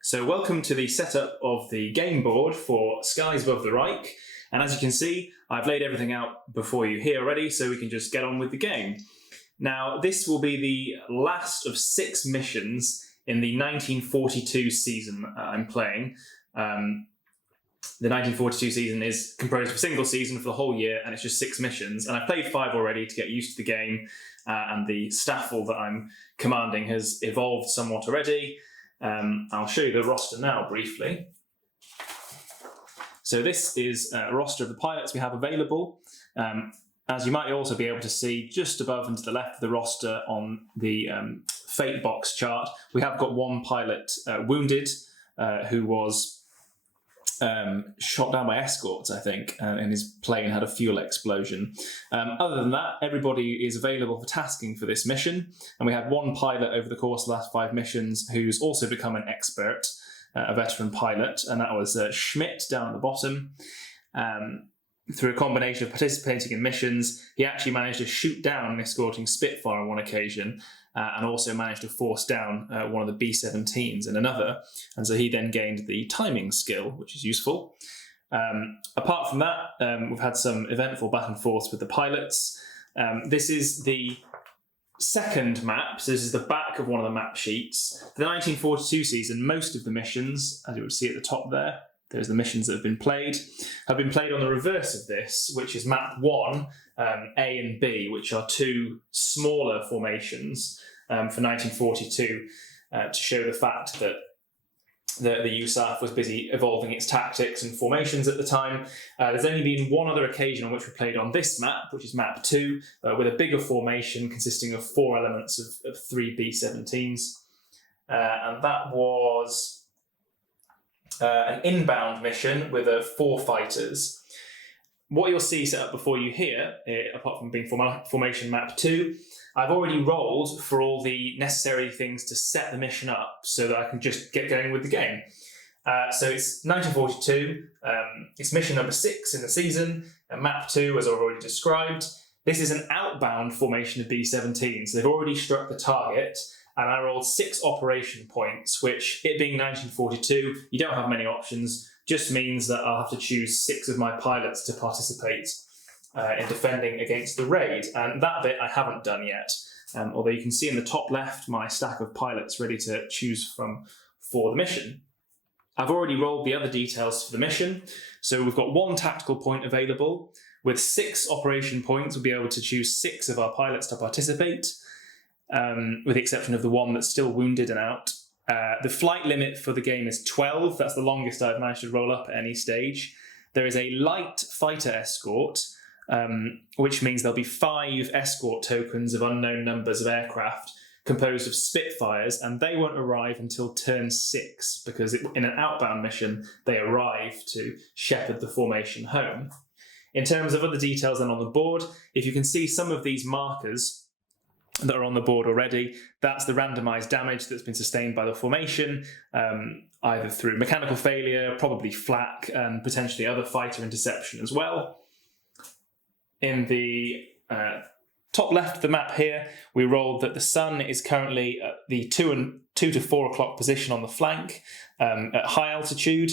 So welcome to the setup of the game board for Skies Above the Reich. And as you can see, I've laid everything out before you here already, so we can just get on with the game. Now, this will be the last of 6 missions in the 1942 season I'm playing. The 1942 season is composed of a single season for the whole year, and it's just 6 missions. And I've played 5 already to get used to the game, and the staffel that I'm commanding has evolved somewhat already. I'll show you the roster now briefly. So this is a roster of the pilots we have available. As you might also be able to see just above and to the left of the roster on the fate box chart, we have got one pilot wounded who was shot down by escorts, I think, and his plane had a fuel explosion. Other than that, everybody is available for tasking for this mission, and we had one pilot over the course of the last 5 missions who's also become an expert, a veteran pilot, and that was Schmidt down at the bottom. Through a combination of participating in missions, he actually managed to shoot down an escorting Spitfire on one occasion, and also managed to force down one of the B-17s in another. And so he then gained the timing skill, which is useful. Apart from that, we've had some eventful back and forth with the pilots. This is the second map, so this is the back of one of the map sheets. For the 1942 season, most of the missions, as you would see at the top there, there's the missions that have been played on the reverse of this, which is map 1, A and B, which are 2 smaller formations for 1942, to show the fact that the USAF was busy evolving its tactics and formations at the time. There's only been one other occasion on which we played on this map, which is map 2, with a bigger formation consisting of 4 elements of 3 B-17s. And that was an inbound mission with 4 fighters. What you'll see set up before you here, apart from being formation map 2, I've already rolled for all the necessary things to set the mission up so that I can just get going with the game. So it's 1942, it's mission number 6 in the season, and map 2, as I've already described. This is an outbound formation of B-17s. They've already struck the target, and I rolled 6 operation points, which, it being 1942, you don't have many options, just means that I'll have to choose 6 of my pilots to participate in defending against the raid. And that bit I haven't done yet, although you can see in the top left my stack of pilots ready to choose from for the mission. I've already rolled the other details for the mission, so we've got 1 tactical point available. With 6 operation points, we'll be able to choose 6 of our pilots to participate, with the exception of the one that's still wounded and out. The flight limit for the game is 12. That's the longest I've managed to roll up at any stage. There is a light fighter escort, which means there'll be 5 escort tokens of unknown numbers of aircraft composed of Spitfires, and they won't arrive until turn 6, because in an outbound mission, they arrive to shepherd the formation home. In terms of other details then on the board, if you can see some of these markers that are on the board already, that's the randomized damage that's been sustained by the formation, either through mechanical failure, probably flak, and potentially other fighter interception as well. In the top left of the map here, we rolled that the sun is currently at the 2 to 4 o'clock position on the flank at high altitude,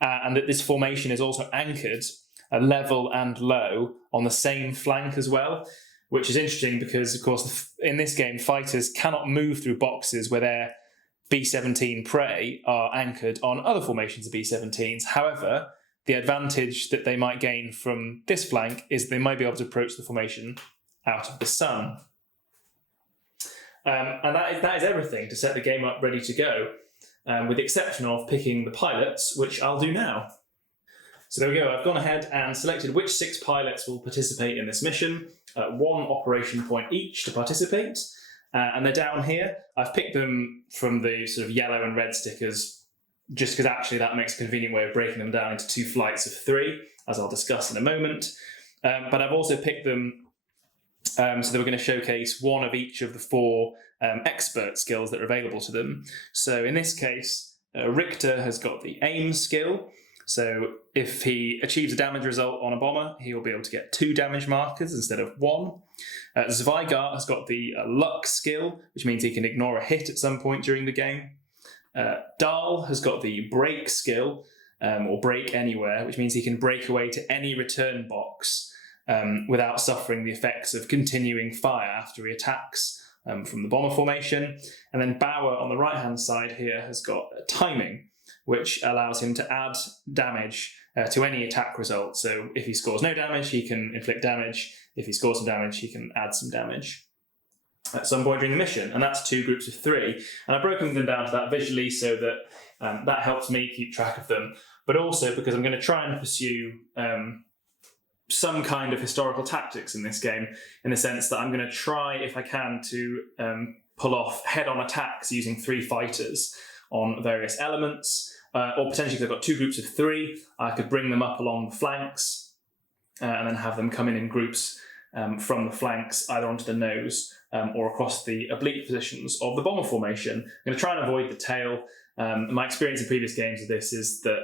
and that this formation is also anchored level and low on the same flank as well, which is interesting because, of course, in this game, fighters cannot move through boxes where their B-17 prey are anchored on other formations of B-17s. However, the advantage that they might gain from this flank is they might be able to approach the formation out of the sun. And that is everything to set the game up ready to go, with the exception of picking the pilots, which I'll do now. So there we go, I've gone ahead and selected which 6 pilots will participate in this mission, 1 operation point each to participate, and they're down here. I've picked them from the sort of yellow and red stickers, just because actually that makes a convenient way of breaking them down into 2 flights of 3, as I'll discuss in a moment. But I've also picked them so that we're going to showcase 1 of each of the 4 expert skills that are available to them. So in this case, Richter has got the aim skill. So if he achieves a damage result on a bomber, he will be able to get 2 damage markers instead of 1. Zweigart has got the luck skill, which means he can ignore a hit at some point during the game. Dahl has got the break skill, or break anywhere, which means he can break away to any return box without suffering the effects of continuing fire after he attacks from the bomber formation. And then Bauer on the right-hand side here has got timing, which allows him to add damage to any attack result. So if he scores no damage, he can inflict damage. If he scores some damage, he can add some damage at some point during the mission. And that's 2 groups of 3. And I've broken them down to that visually so that that helps me keep track of them, but also because I'm going to try and pursue some kind of historical tactics in this game, in the sense that I'm going to try, if I can, to pull off head-on attacks using 3 fighters on various elements, or potentially if I've got 2 groups of 3, I could bring them up along the flanks and then have them come in groups from the flanks, either onto the nose or across the oblique positions of the bomber formation. I'm going to try and avoid the tail. My experience in previous games of this is that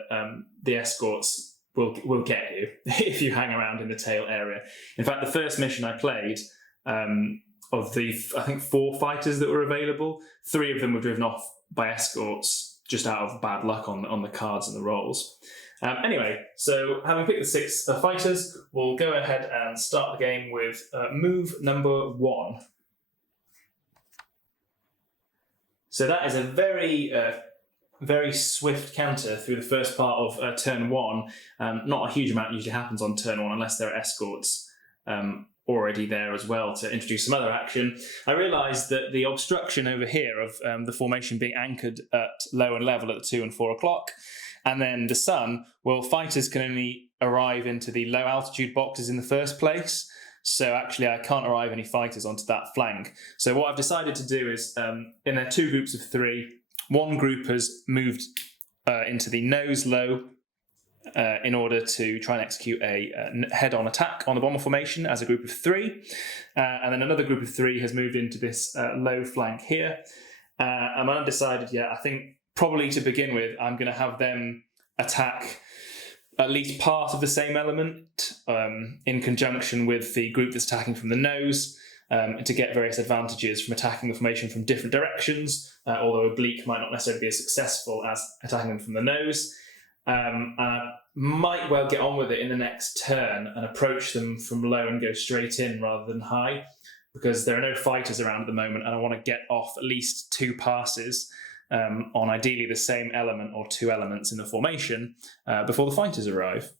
the escorts will get you if you hang around in the tail area. In fact, the first mission I played, of the, I think, 4 fighters that were available, 3 of them were driven off by escorts just out of bad luck on the cards and the rolls. Anyway, so having picked the 6 fighters, we'll go ahead and start the game with move number 1. So that is a very swift counter through the first part of turn 1. Not a huge amount usually happens on turn 1 unless there are escorts already there as well to introduce some other action. I realised that the obstruction over here of the formation being anchored at low and level at the 2 and 4 o'clock, and then the sun, well, fighters can only arrive into the low altitude boxes in the first place. So actually I can't arrive any fighters onto that flank. So what I've decided to do is, in their 2 groups of 3, one group has moved into the nose low in order to try and execute a head-on attack on the bomber formation as a group of 3. And then another group of 3 has moved into this low flank here. I'm undecided yet. I think probably to begin with, I'm going to have them attack at least part of the same element in conjunction with the group that's attacking from the nose, to get various advantages from attacking the formation from different directions, although oblique might not necessarily be as successful as attacking them from the nose. I might well get on with it in the next turn and approach them from low and go straight in rather than high, because there are no fighters around at the moment and I want to get off at least 2 passes on ideally the same element or 2 elements in the formation before the fighters arrive.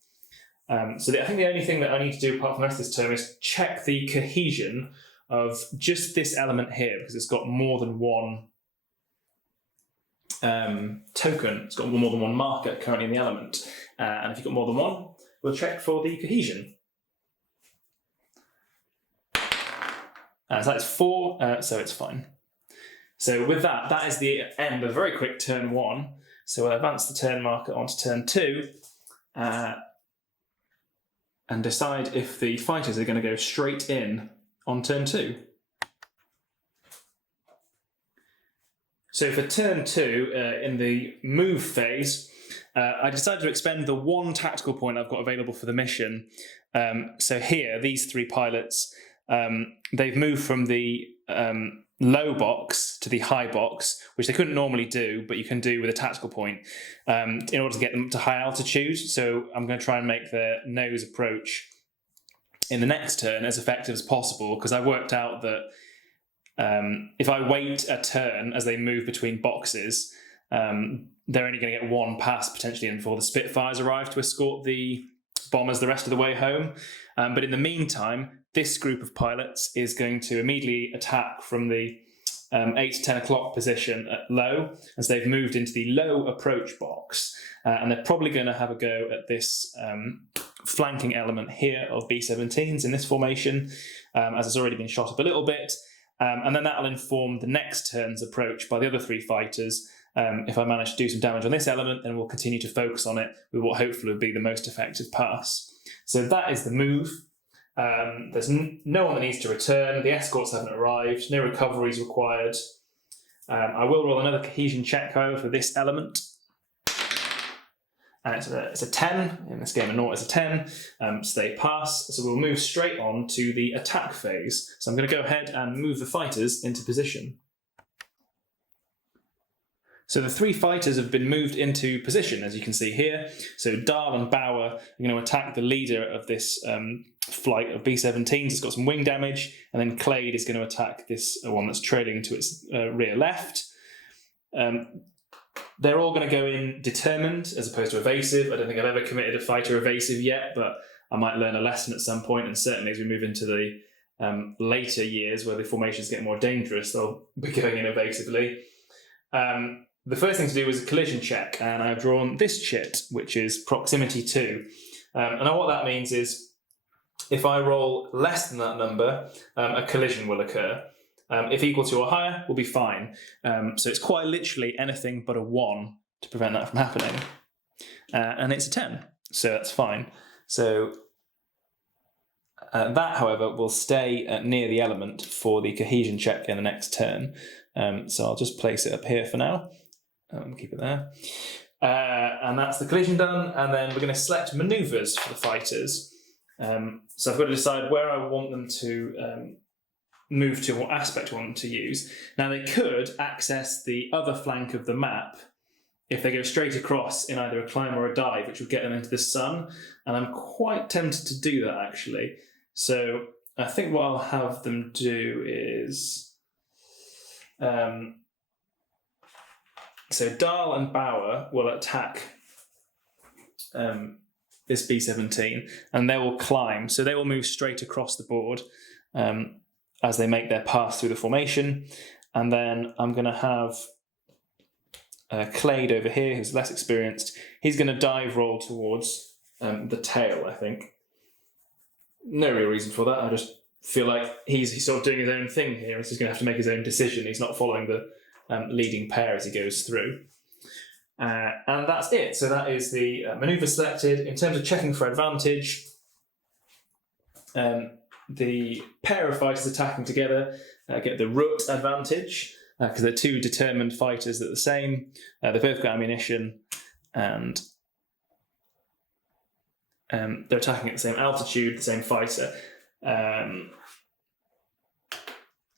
I think the only thing that I need to do apart from the rest of this turn is check the cohesion of just this element here, because it's got more than one token. It's got more than one marker currently in the element. And if you've got more than one, we'll check for the cohesion. So that's 4, so it's fine. So with that, that is the end of a very quick turn 1. So we'll advance the turn marker onto turn 2 and decide if the fighters are going to go straight in on turn 2. So for turn 2, in the move phase, I decided to expend the 1 tactical point I've got available for the mission. So here, these 3 pilots, they've moved from the low box to the high box, which they couldn't normally do, but you can do with a tactical point in order to get them to high altitude. So I'm going to try and make their nose approach in the next turn as effective as possible, because I worked out that if I wait a turn as they move between boxes, they're only going to get 1 pass potentially in before the Spitfires arrive to escort the bombers the rest of the way home. But in the meantime, this group of pilots is going to immediately attack from the 8 to 10 o'clock position at low, as they've moved into the low approach box. And they're probably going to have a go at this flanking element here of B-17s in this formation, as it's already been shot up a little bit. And then that'll inform the next turn's approach by the other 3 fighters. If I manage to do some damage on this element, then we'll continue to focus on it with what hopefully will be the most effective pass. So that is the move. There's no one that needs to return. The escorts haven't arrived. No recoveries required. I will roll another cohesion check, however, for this element. And it's a 10. In this game, a 0 is a 10. So they pass. So we'll move straight on to the attack phase. So I'm going to go ahead and move the fighters into position. So the three fighters have been moved into position, as you can see here. So Dahl and Bauer are going to attack the leader of this flight of B-17s. It's got some wing damage, and then Clade is going to attack this one that's trailing to its rear left. They're all going to go in determined as opposed to evasive. I don't think I've ever committed a fighter evasive yet, but I might learn a lesson at some point, and certainly as we move into the later years where the formations get more dangerous, they'll be going in evasively. The first thing to do is a collision check, and I've drawn this chit, which is proximity 2. And what that means is if I roll less than that number, a collision will occur. If equal to or higher, we'll be fine. So it's quite literally anything but a 1 to prevent that from happening. And it's a 10, so that's fine. So that, however, will stay near the element for the cohesion check in the next turn. So I'll just place it up here for now. Keep it there. And that's the collision done. And then we're going to select manoeuvres for the fighters. So I've got to decide where I want them to move to, what aspect I want them to use. Now they could access the other flank of the map if they go straight across in either a climb or a dive, which would get them into the sun. And I'm quite tempted to do that, actually. So I think what I'll have them do is... So Dahl and Bauer will attack this B-17, and they will climb. So they will move straight across the board as they make their pass through the formation. And then I'm going to have Clade over here, who's less experienced. He's going to dive roll towards the tail, I think. No real reason for that. I just feel like he's sort of doing his own thing here. He's just going to have to make his own decision. He's not following the leading pair as he goes through. And that's it. So that is the manoeuvre selected. In terms of checking for advantage, the pair of fighters attacking together get the root advantage because they're two determined fighters that are the same. They've both got ammunition, and they're attacking at the same altitude, the same fighter.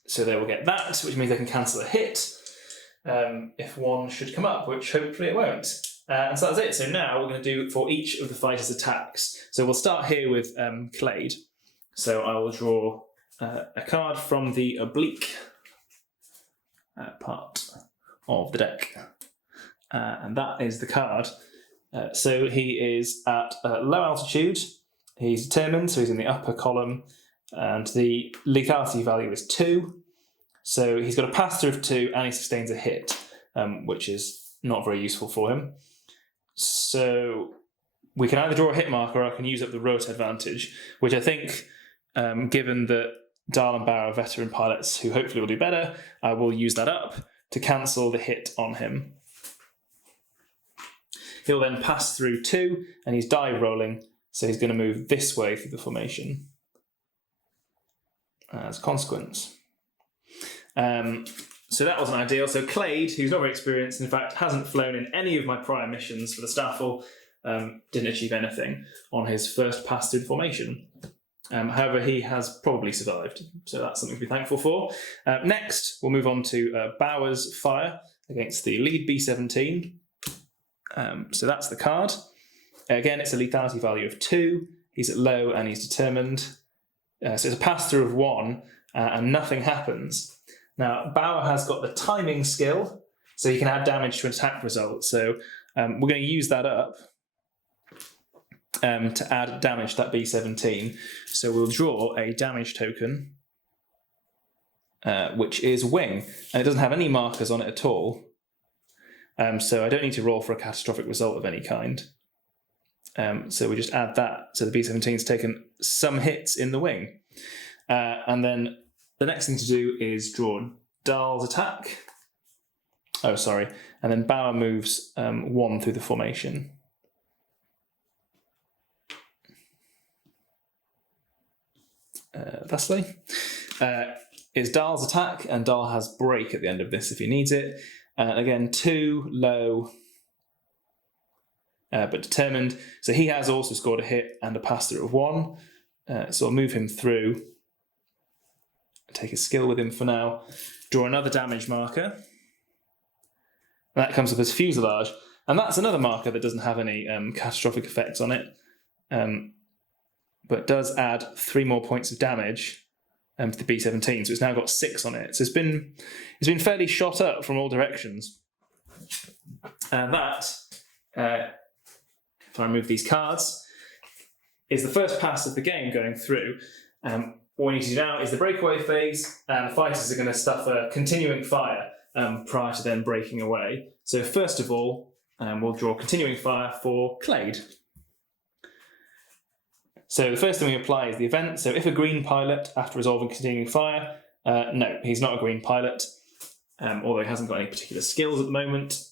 So they will get that, which means they can cancel a hit if one should come up, which hopefully it won't. And so that's it. So now we're going to do for each of the fighters' attacks. So we'll start here with Clade. So I will draw a card from the oblique part of the deck. And that is the card. So he is at low altitude. He's determined, so he's in the upper column. And the lethality value is 2. So he's got a pass-through of 2, and he sustains a hit, which is not very useful for him. So we can either draw a hit marker, or I can use up the rote advantage, which I think, given that Dahl and Bauer are veteran pilots who hopefully will do better, I will use that up to cancel the hit on him. He'll then pass through 2, and he's dive rolling, so he's going to move this way through the formation as a consequence. So that wasn't ideal. So Clade, who's not very experienced, in fact hasn't flown in any of my prior missions for the Staffel, didn't achieve anything on his first pass through the formation. However, he has probably survived, so that's something to be thankful for. Next, we'll move on to Bauer's fire against the lead B-17. So that's the card. Again, it's a lethality value of 2. He's at low and he's determined. So it's a pass-through of 1, and nothing happens. Now, Bauer has got the timing skill, so he can add damage to an attack result. So we're going to use that up to add damage to that B-17. So we'll draw a damage token, which is wing, and it doesn't have any markers on it at all. So I don't need to roll for a catastrophic result of any kind. So we just add that. So the B-17's taken some hits in the wing. And then the next thing to do is draw Dahl's attack. Oh, sorry. And then Bauer moves 1 through the formation. Thusly. Is Dahl's attack, and Dahl has break at the end of this if he needs it. Again, 2, low, but determined. So he has also scored a hit and a pass-through of 1. So I'll move him through. Take a skill with him for now. Draw another damage marker. And that comes up as fuselage. And that's another marker that doesn't have any catastrophic effects on it, but does add 3 more points of damage to the B-17. So it's now got 6 on it. So it's been fairly shot up from all directions. And that, if I remove these cards, is the first pass of the game going through. What we need to do now is the breakaway phase, and the fighters are going to suffer continuing fire prior to then breaking away. So first of all, we'll draw continuing fire for Clade. So the first thing we apply is the event. So if a green pilot, after resolving continuing fire, no, he's not a green pilot, although he hasn't got any particular skills at the moment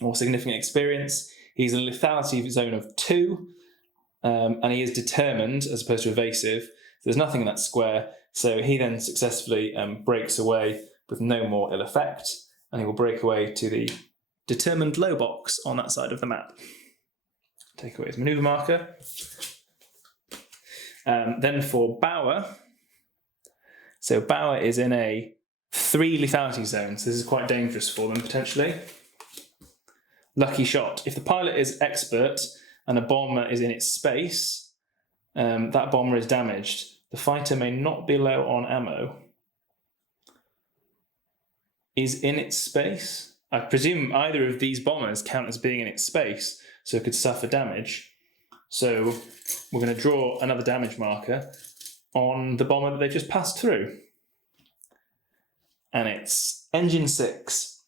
or significant experience. He's in a lethality zone of 2, and he is determined as opposed to evasive. There's nothing in that square, so he then successfully breaks away with no more ill effect, and he will break away to the determined low box on that side of the map. Take away his manoeuvre marker. Then for Bauer, so Bauer is in a 3 lethality zone, so this is quite dangerous for them potentially. Lucky shot. If the pilot is expert and a bomber is in its space, that bomber is damaged. The fighter may not be low on ammo. Is in its space? I presume either of these bombers count as being in its space, so it could suffer damage. So we're going to draw another damage marker on the bomber that they just passed through. And it's engine 6.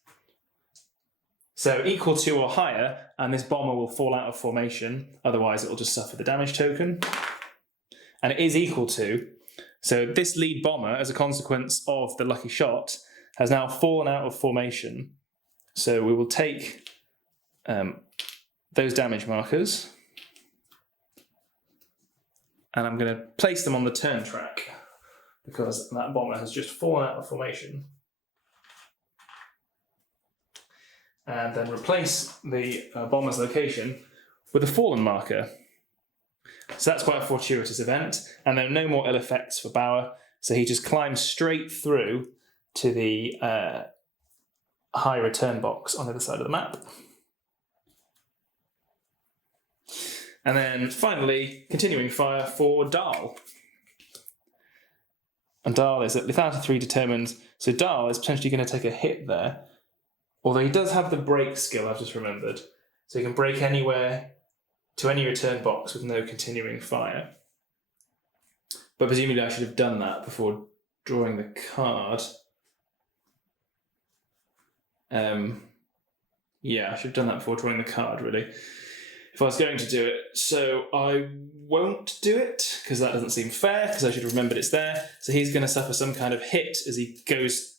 So equal to or higher, and this bomber will fall out of formation, otherwise it will just suffer the damage token. And it is equal to, so this lead bomber, as a consequence of the lucky shot, has now fallen out of formation. So we will take those damage markers, and I'm going to place them on the turn track because that bomber has just fallen out of formation. And then replace the bomber's location with a fallen marker. So that's quite a fortuitous event, and there are no more ill effects for Bauer, so he just climbs straight through to the high return box on the other side of the map. And then finally, continuing fire for Dahl. And Dahl is at lethality 3 determined, so Dahl is potentially going to take a hit there, although he does have the break skill, I've just remembered, so he can break anywhere to any return box with no continuing fire. But presumably I should have done that before drawing the card. Yeah, I should have done that before drawing the card, really, if I was going to do it. So I won't do it, because that doesn't seem fair, because I should have remembered it's there. So he's going to suffer some kind of hit as he goes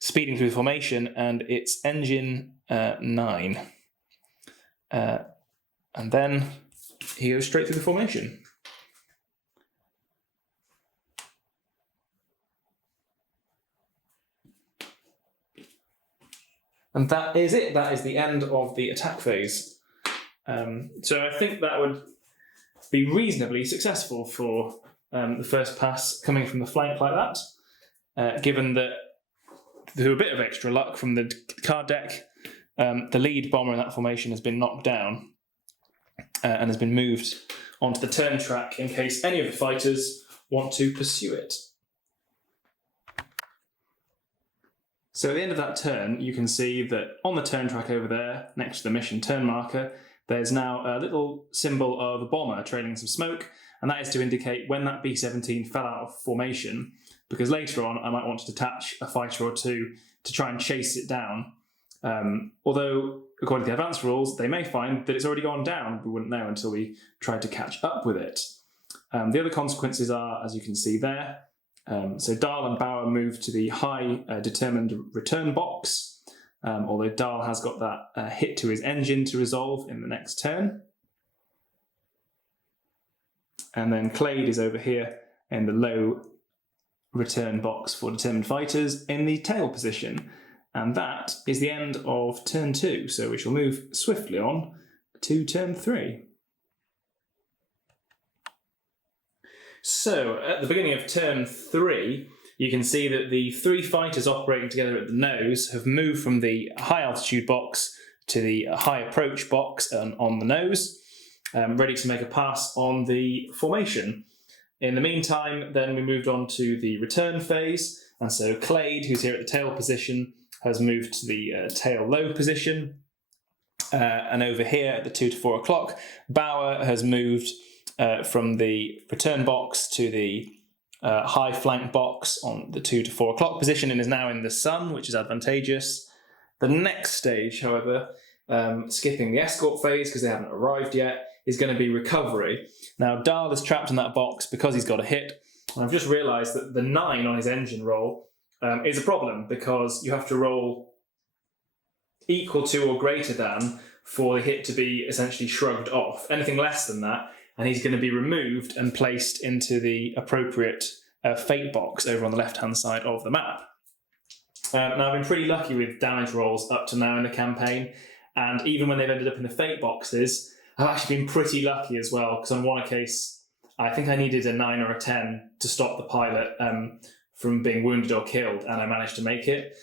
speeding through the formation, and it's engine 9. And then he goes straight through the formation. And that is it. That is the end of the attack phase. So I think that would be reasonably successful for the first pass coming from the flank like that, given that through a bit of extra luck from the card deck, the lead bomber in that formation has been knocked down and has been moved onto the turn track in case any of the fighters want to pursue it. So at the end of that turn, you can see that on the turn track over there, next to the mission turn marker, there's now a little symbol of a bomber trailing some smoke, and that is to indicate when that B-17 fell out of formation, because later on I might want to detach a fighter or two to try and chase it down. Although, according to the advanced rules, they may find that it's already gone down. We wouldn't know until we tried to catch up with it. The other consequences are, as you can see there, so Dahl and Bauer move to the high determined return box, although Dahl has got that hit to his engine to resolve in the next turn. And then Clade is over here in the low return box for determined fighters in the tail position. And that is the end of turn 2, so we shall move swiftly on to turn 3. So, at the beginning of turn 3, you can see that the 3 fighters operating together at the nose have moved from the high altitude box to the high approach box on the nose, ready to make a pass on the formation. In the meantime, then we moved on to the return phase, and so Clade, who's here at the tail position, has moved to the tail low position, and over here at the 2 to 4 o'clock, Bauer has moved from the return box to the high flank box on the 2 to 4 o'clock position and is now in the sun, which is advantageous. The next stage, however, skipping the escort phase because they haven't arrived yet, is going to be recovery. Now, Dahl is trapped in that box because he's got a hit. And I've just realised that the 9 on his engine roll is a problem because you have to roll equal to or greater than for the hit to be essentially shrugged off. Anything less than that, and he's going to be removed and placed into the appropriate fate box over on the left-hand side of the map. Now, I've been pretty lucky with damage rolls up to now in the campaign, and even when they've ended up in the fate boxes, I've actually been pretty lucky as well, because on one case, I think I needed a 9 or a 10 to stop the pilot from being wounded or killed, and I managed to make it.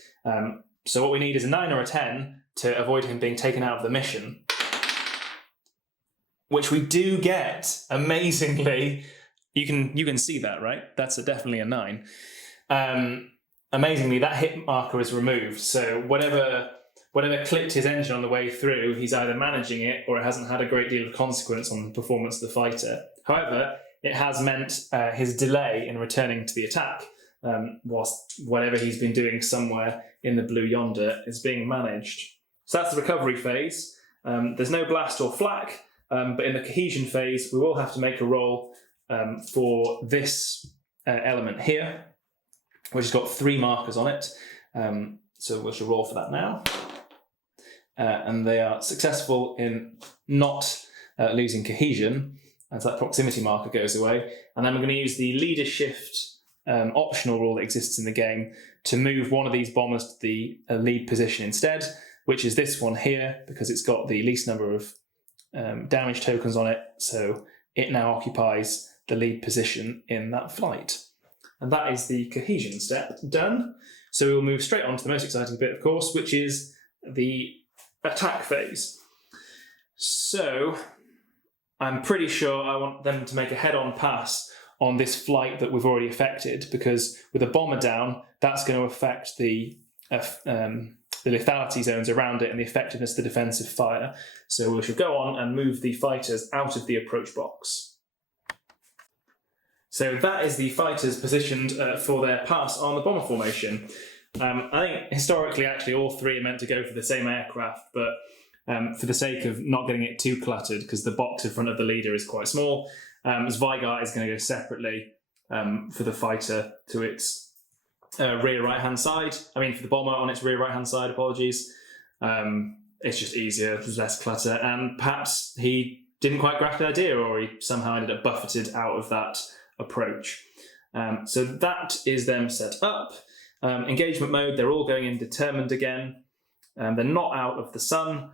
So what we need is a 9 or a 10 to avoid him being taken out of the mission, which we do get, amazingly. You can see that, right? That's definitely a 9. Amazingly, that hit marker is removed, so whatever clipped his engine on the way through, he's either managing it or it hasn't had a great deal of consequence on the performance of the fighter. However, it has meant his delay in returning to the attack, whilst whatever he's been doing somewhere in the blue yonder is being managed. So that's the recovery phase. There's no blast or flak, but in the cohesion phase, we will have to make a roll for this element here, which has got 3 markers on it. So we should roll for that now. And they are successful in not losing cohesion as that proximity marker goes away. And then we're going to use the leader shift optional rule that exists in the game to move one of these bombers to the lead position instead, which is this one here, because it's got the least number of damage tokens on it. So it now occupies the lead position in that flight. And that is the cohesion step done. So we'll move straight on to the most exciting bit, of course, which is the attack phase. So I'm pretty sure I want them to make a head-on pass on this flight that we've already affected, because with a bomber down, that's going to affect the lethality zones around it and the effectiveness of the defensive fire. So we should go on and move the fighters out of the approach box. So that is the fighters positioned for their pass on the bomber formation. I think historically, actually, all 3 are meant to go for the same aircraft, but for the sake of not getting it too cluttered, because the box in front of the leader is quite small, Zweigart is going to go separately for the fighter to its rear right-hand side. I mean, for the bomber on its rear right-hand side, apologies. It's just easier, there's less clutter, and perhaps he didn't quite grasp the idea, or he somehow ended up buffeted out of that approach. So that is them set up. Engagement mode, they're all going in determined again. They're not out of the sun.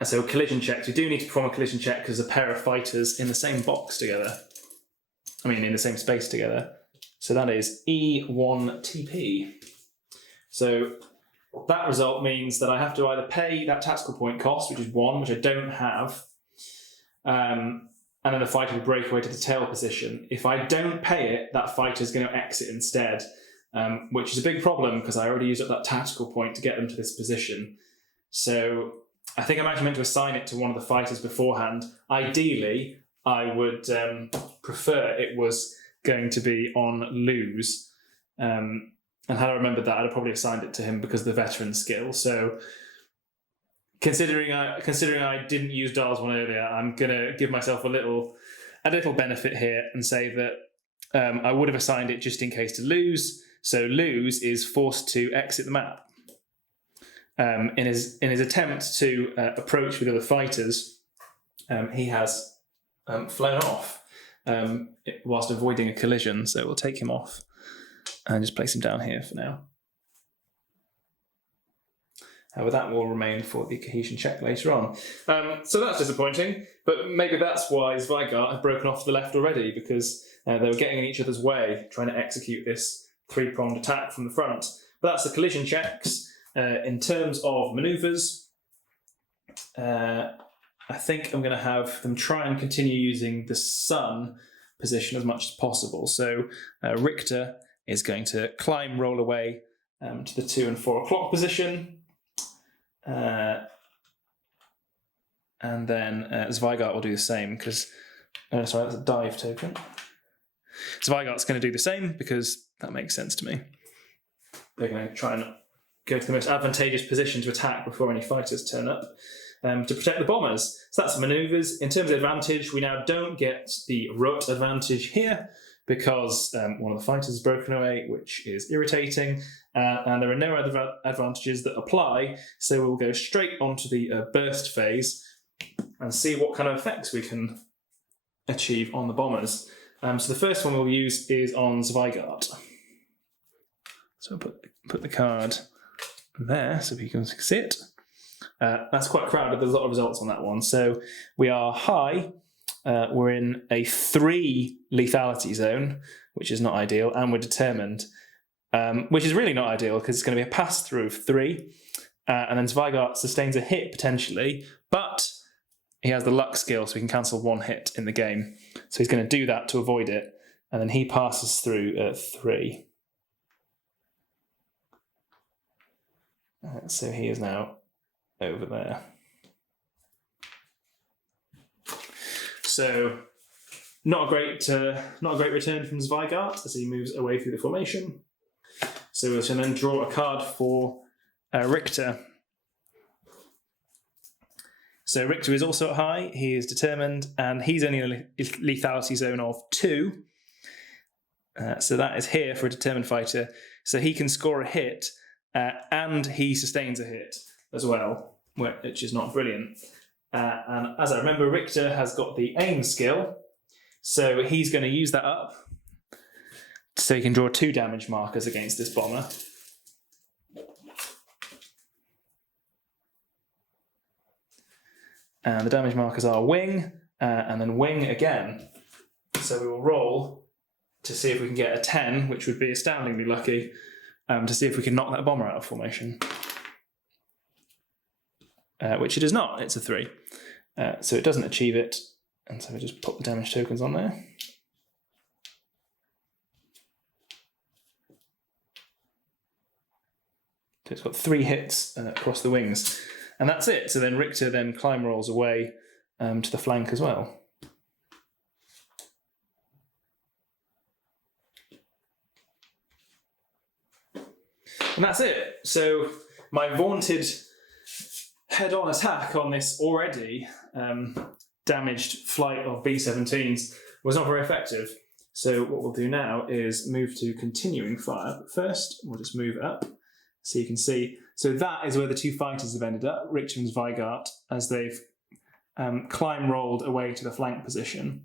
So collision checks, we do need to perform a collision check because a pair of fighters in the same box together. I mean, in the same space together. So that is E1TP. So that result means that I have to either pay that tactical point cost, which is 1, which I don't have, and then the fighter will break away to the tail position. If I don't pay it, that fighter is going to exit instead, which is a big problem because I already used up that tactical point to get them to this position. So I think I'm actually meant to assign it to one of the fighters beforehand. Ideally, I would prefer it was going to be on lose. And had I remembered that, I'd have probably assigned it to him because of the veteran skill. So considering I didn't use Dahl's one earlier, I'm going to give myself a little benefit here and say that I would have assigned it just in case to lose. So lose is forced to exit the map. In his attempt to approach with other fighters, he has flown off whilst avoiding a collision. So we'll take him off and just place him down here for now. However, that will remain for the cohesion check later on. So that's disappointing, but maybe that's why Zweigart had broken off to the left already, because they were getting in each other's way, trying to execute this three-pronged attack from the front. But that's the collision checks. In terms of manoeuvres, I think I'm going to have them try and continue using the sun position as much as possible. So Richter is going to climb, roll away to the 2 and 4 o'clock position. And then Zweigart will do the same because, sorry, that's a dive token. Zweigart's going to do the same because that makes sense to me. They're going to try and go to the most advantageous position to attack before any fighters turn up to protect the bombers. So that's manoeuvres. In terms of advantage, we now don't get the rut advantage here because one of the fighters is broken away, which is irritating. And there are no other advantages that apply, so we'll go straight onto the burst phase and see what kind of effects we can achieve on the bombers. So the first one we'll use is on Zweigart. So we'll put the card there so you can see it. That's quite crowded, there's a lot of results on that one. So we are high, we're in a 3 lethality zone, which is not ideal, and we're determined. Which is really not ideal because it's going to be a pass-through of 3, and then Zweigart sustains a hit potentially, but he has the luck skill so he can cancel 1 hit in the game. So he's going to do that to avoid it, and then he passes through 3. So he is now over there. So not a great return from Zweigart as he moves away through the formation. So we'll then draw a card for Richter. So Richter is also at high, he is determined, and he's only in a lethality zone of 2. So that is here for a determined fighter. So he can score a hit, and he sustains a hit as well, which is not brilliant. And as I remember, Richter has got the aim skill, so he's going to use that up. So he can draw 2 damage markers against this bomber. And the damage markers are wing, and then wing again. So we will roll to see if we can get a 10, which would be astoundingly lucky, to see if we can knock that bomber out of formation. Which it is not, it's a 3. So it doesn't achieve it, and so we just put the damage tokens on there. So it's got 3 hits across the wings. And that's it. So then Richter then climb rolls away to the flank as well. And that's it. So my vaunted head-on attack on this already damaged flight of B-17s was not very effective. So what we'll do now is move to continuing fire. But first, we'll just move up so you can see. So that is where the 2 fighters have ended up, Richter and Zweigart, as they've climb rolled away to the flank position.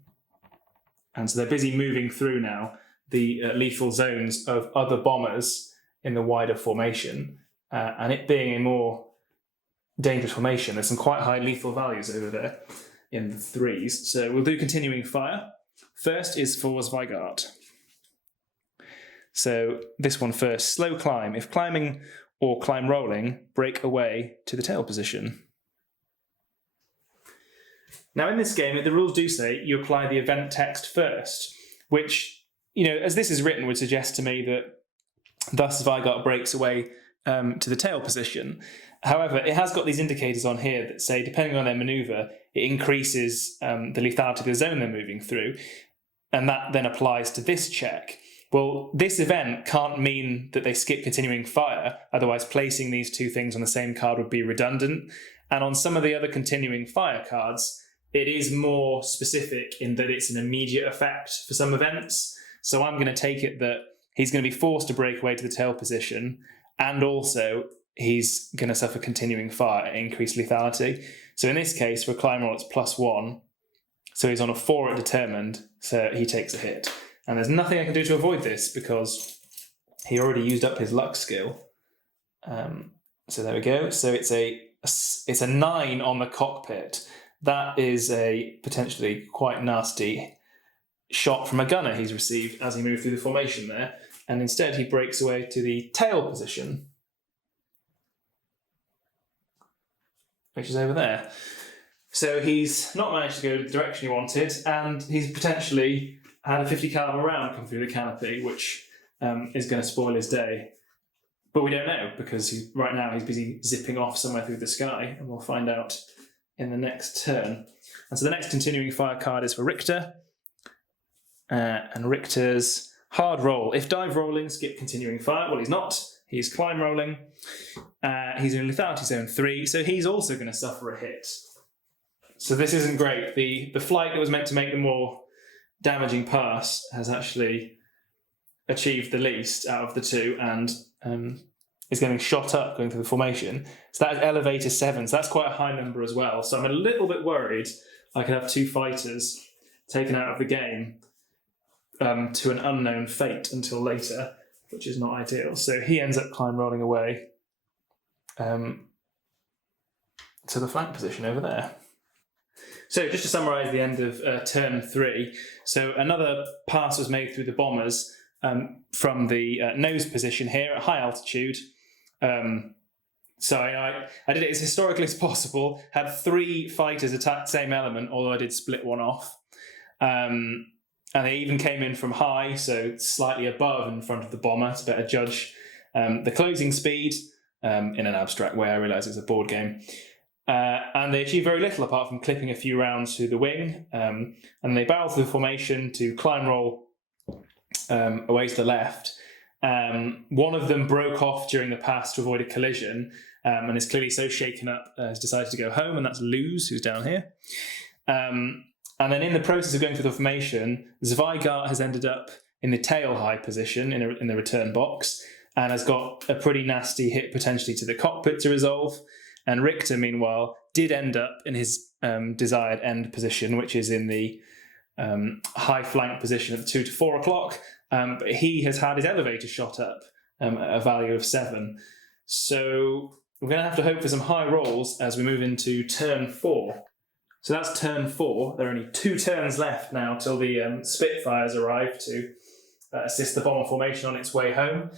And so they're busy moving through now the lethal zones of other bombers in the wider formation. And it being a more dangerous formation, there's some quite high lethal values over there in the 3s. So we'll do continuing fire. First is for Zweigart. So this one first, slow climb. If climbing or climb rolling, break away to the tail position. Now in this game, the rules do say you apply the event text first, which, you know, as this is written, would suggest to me that thus Zweigart breaks away to the tail position. However, it has got these indicators on here that say, depending on their manoeuvre, it increases the lethality of the zone they're moving through, and that then applies to this check. Well, this event can't mean that they skip continuing fire, otherwise placing these 2 things on the same card would be redundant. And on some of the other continuing fire cards, it is more specific in that it's an immediate effect for some events. So I'm going to take it that he's going to be forced to break away to the tail position, and also he's going to suffer continuing fire at increased lethality. So in this case, for a climb roll, it's +1. So he's on a 4 at determined, so he takes a hit. And there's nothing I can do to avoid this because he already used up his luck skill. So there we go. So it's a 9 on the cockpit. That is a potentially quite nasty shot from a gunner he's received as he moved through the formation there. And instead he breaks away to the tail position, which is over there. So he's not managed to go the direction he wanted, and he's potentially had a 50 caliber round come through the canopy, which is going to spoil his day. But we don't know, because right now he's busy zipping off somewhere through the sky, and we'll find out in the next turn. And so the next continuing fire card is for Richter. And Richter's hard roll. If dive rolling, skip continuing fire. Well, he's not. He's climb rolling. He's in lethality zone 3, so he's also going to suffer a hit. So this isn't great. The flight that was meant to make the more damaging pass has actually achieved the least out of the two, and is getting shot up going through the formation. So that is elevator 7, so that's quite a high number as well. So I'm a little bit worried I could have 2 fighters taken out of the game to an unknown fate until later, which is not ideal. So he ends up climb rolling away to the flank position over there. So just to summarise the end of turn 3, so another pass was made through the bombers from the nose position here at high altitude. So I did it as historically as possible, had 3 fighters attack the same element, although I did split one off. And they even came in from high, so slightly above in front of the bomber to better judge the closing speed in an abstract way. I realise it's a board game. And they achieved very little apart from clipping a few rounds through the wing. And they barreled through the formation to climb roll away to the left. One of them broke off during the pass to avoid a collision and is clearly so shaken up has decided to go home, and that's Luz, who's down here. And then in the process of going through the formation, Zweigart has ended up in the tail high position in the return box and has got a pretty nasty hit potentially to the cockpit to resolve. And Richter, meanwhile, did end up in his desired end position, which is in the high flank position at the 2 to 4 o'clock. But he has had his elevator shot up at a value of 7. So we're going to have to hope for some high rolls as we move into turn 4. So that's turn 4. There are only 2 turns left now till the Spitfires arrive to assist the bomber formation on its way home.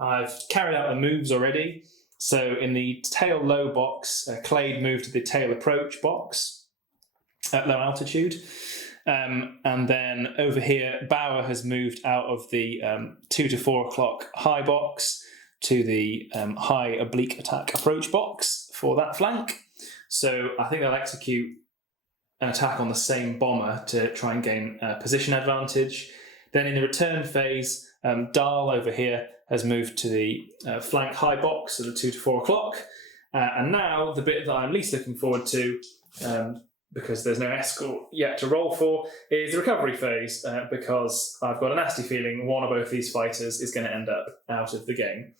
I've carried out the moves already. So in the tail low box, Clade moved to the tail approach box at low altitude. And then over here, Bauer has moved out of the 2 to 4 o'clock high box to the high oblique attack approach box for that flank. So I think they'll execute an attack on the same bomber to try and gain position advantage. Then in the return phase, Dahl over here has moved to the flank high box at the 2 to 4 o'clock. And now the bit that I'm least looking forward to, because there's no escort yet to roll for, is the recovery phase, because I've got a nasty feeling one or both these fighters is going to end up out of the game.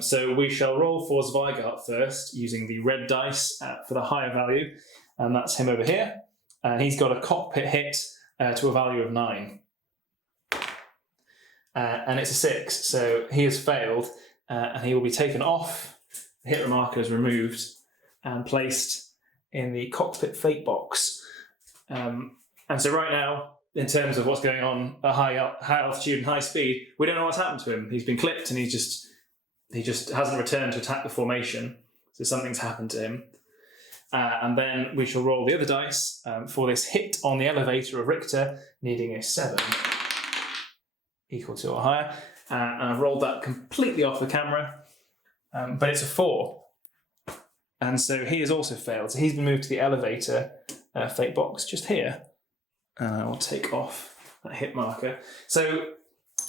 So we shall roll for Zweigart first, using the red dice for the higher value, and that's him over here. And he's got a cockpit hit to a value of 9. And it's a 6, so he has failed, and he will be taken off. The hit marker is removed and placed in the cockpit fate box. And so right now, in terms of what's going on at high altitude and high speed, we don't know what's happened to him. He's been clipped, and he just hasn't returned to attack the formation. So something's happened to him. And then we shall roll the other dice for this hit on the elevator of Richter, needing a 7. Equal to or higher, and I've rolled that completely off the camera, but it's a 4, and so he has also failed. So he's been moved to the elevator fate box just here, and I will take off that hit marker. So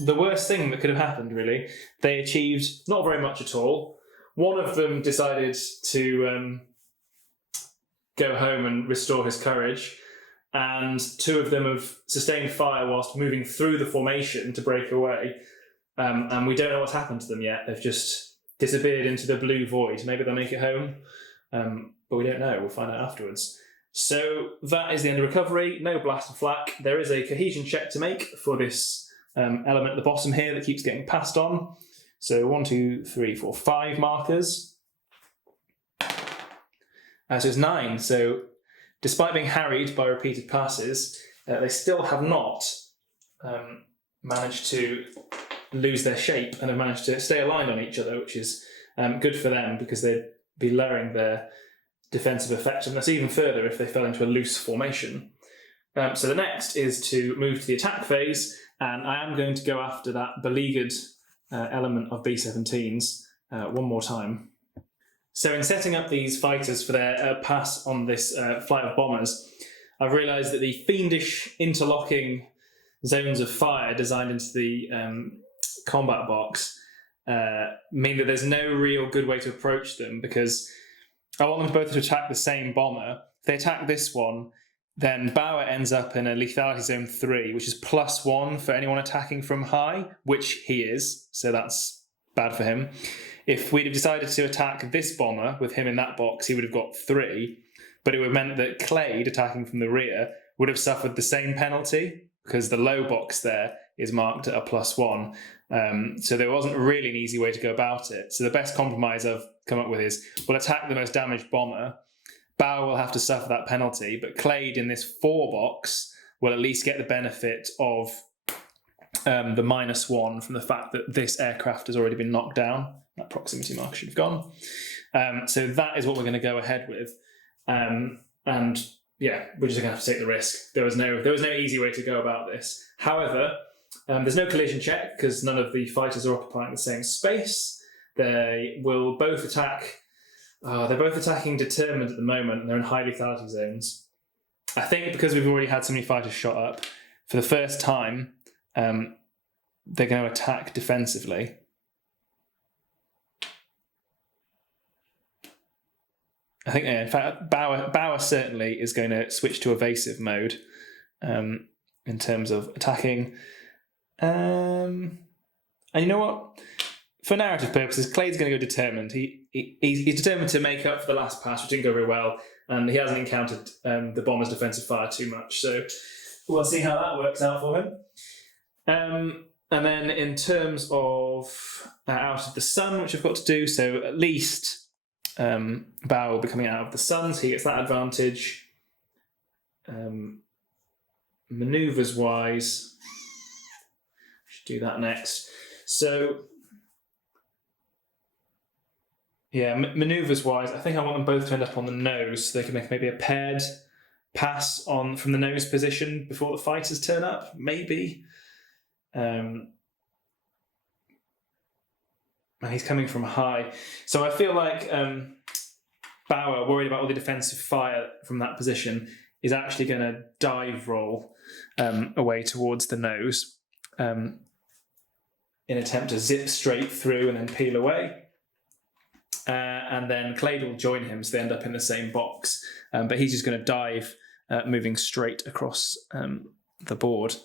the worst thing that could have happened, really, they achieved not very much at all. One of them decided to go home and restore his courage, and 2 of them have sustained fire whilst moving through the formation to break away. And we don't know what's happened to them yet. They've just disappeared into the blue void. Maybe they'll make it home, but we don't know. We'll find out afterwards. So that is the end of recovery. No blast and flak. There is a cohesion check to make for this element at the bottom here that keeps getting passed on. So 1, 2, 3, 4, 5 markers. So it's 9. So despite being harried by repeated passes, they still have not managed to lose their shape and have managed to stay aligned on each other, which is good for them because they'd be lowering their defensive effectiveness even further if they fell into a loose formation. So the next is to move to the attack phase, and I am going to go after that beleaguered element of B-17s one more time. So in setting up these fighters for their pass on this flight of bombers, I've realised that the fiendish interlocking zones of fire designed into the combat box mean that there's no real good way to approach them, because I want them both to attack the same bomber. If they attack this one, then Bauer ends up in a lethality zone 3, which is +1 for anyone attacking from high, which he is, so that's bad for him. If we'd have decided to attack this bomber with him in that box, he would have got 3, but it would have meant that Clade, attacking from the rear, would have suffered the same penalty, because the low box there is marked at a +1. So there wasn't really an easy way to go about it. So the best compromise I've come up with is we'll attack the most damaged bomber. Bauer will have to suffer that penalty, but Clade in this 4 box will at least get the benefit of the -1 from the fact that this aircraft has already been knocked down. That proximity marker should have gone. So that is what we're going to go ahead with. And yeah, we're just going to have to take the risk. There was no easy way to go about this. However, there's no collision check because none of the fighters are occupying the same space. They will both attack. They're both attacking determined at the moment, and they're in high lethality zones. I think because we've already had so many fighters shot up, for the first time, they're going to attack defensively. I think, in fact, Bauer certainly is going to switch to evasive mode in terms of attacking. And you know what? For narrative purposes, Clade's going to go determined. He's determined to make up for the last pass, which didn't go very well, and he hasn't encountered the bomber's defensive fire too much. So we'll see how that works out for him. And then in terms of out of the sun, which I've got to do, so at least Bauer will be coming out of the sun, so he gets that advantage. Manoeuvres wise, should do that next. So yeah, manoeuvres wise, I think I want them both to end up on the nose, so they can make maybe a paired pass on from the nose position before the fighters turn up, maybe. And he's coming from high. So I feel like Bauer, worried about all the defensive fire from that position, is actually going to dive roll away towards the nose in an attempt to zip straight through and then peel away. And then Clade will join him, so they end up in the same box. But he's just going to dive, moving straight across the board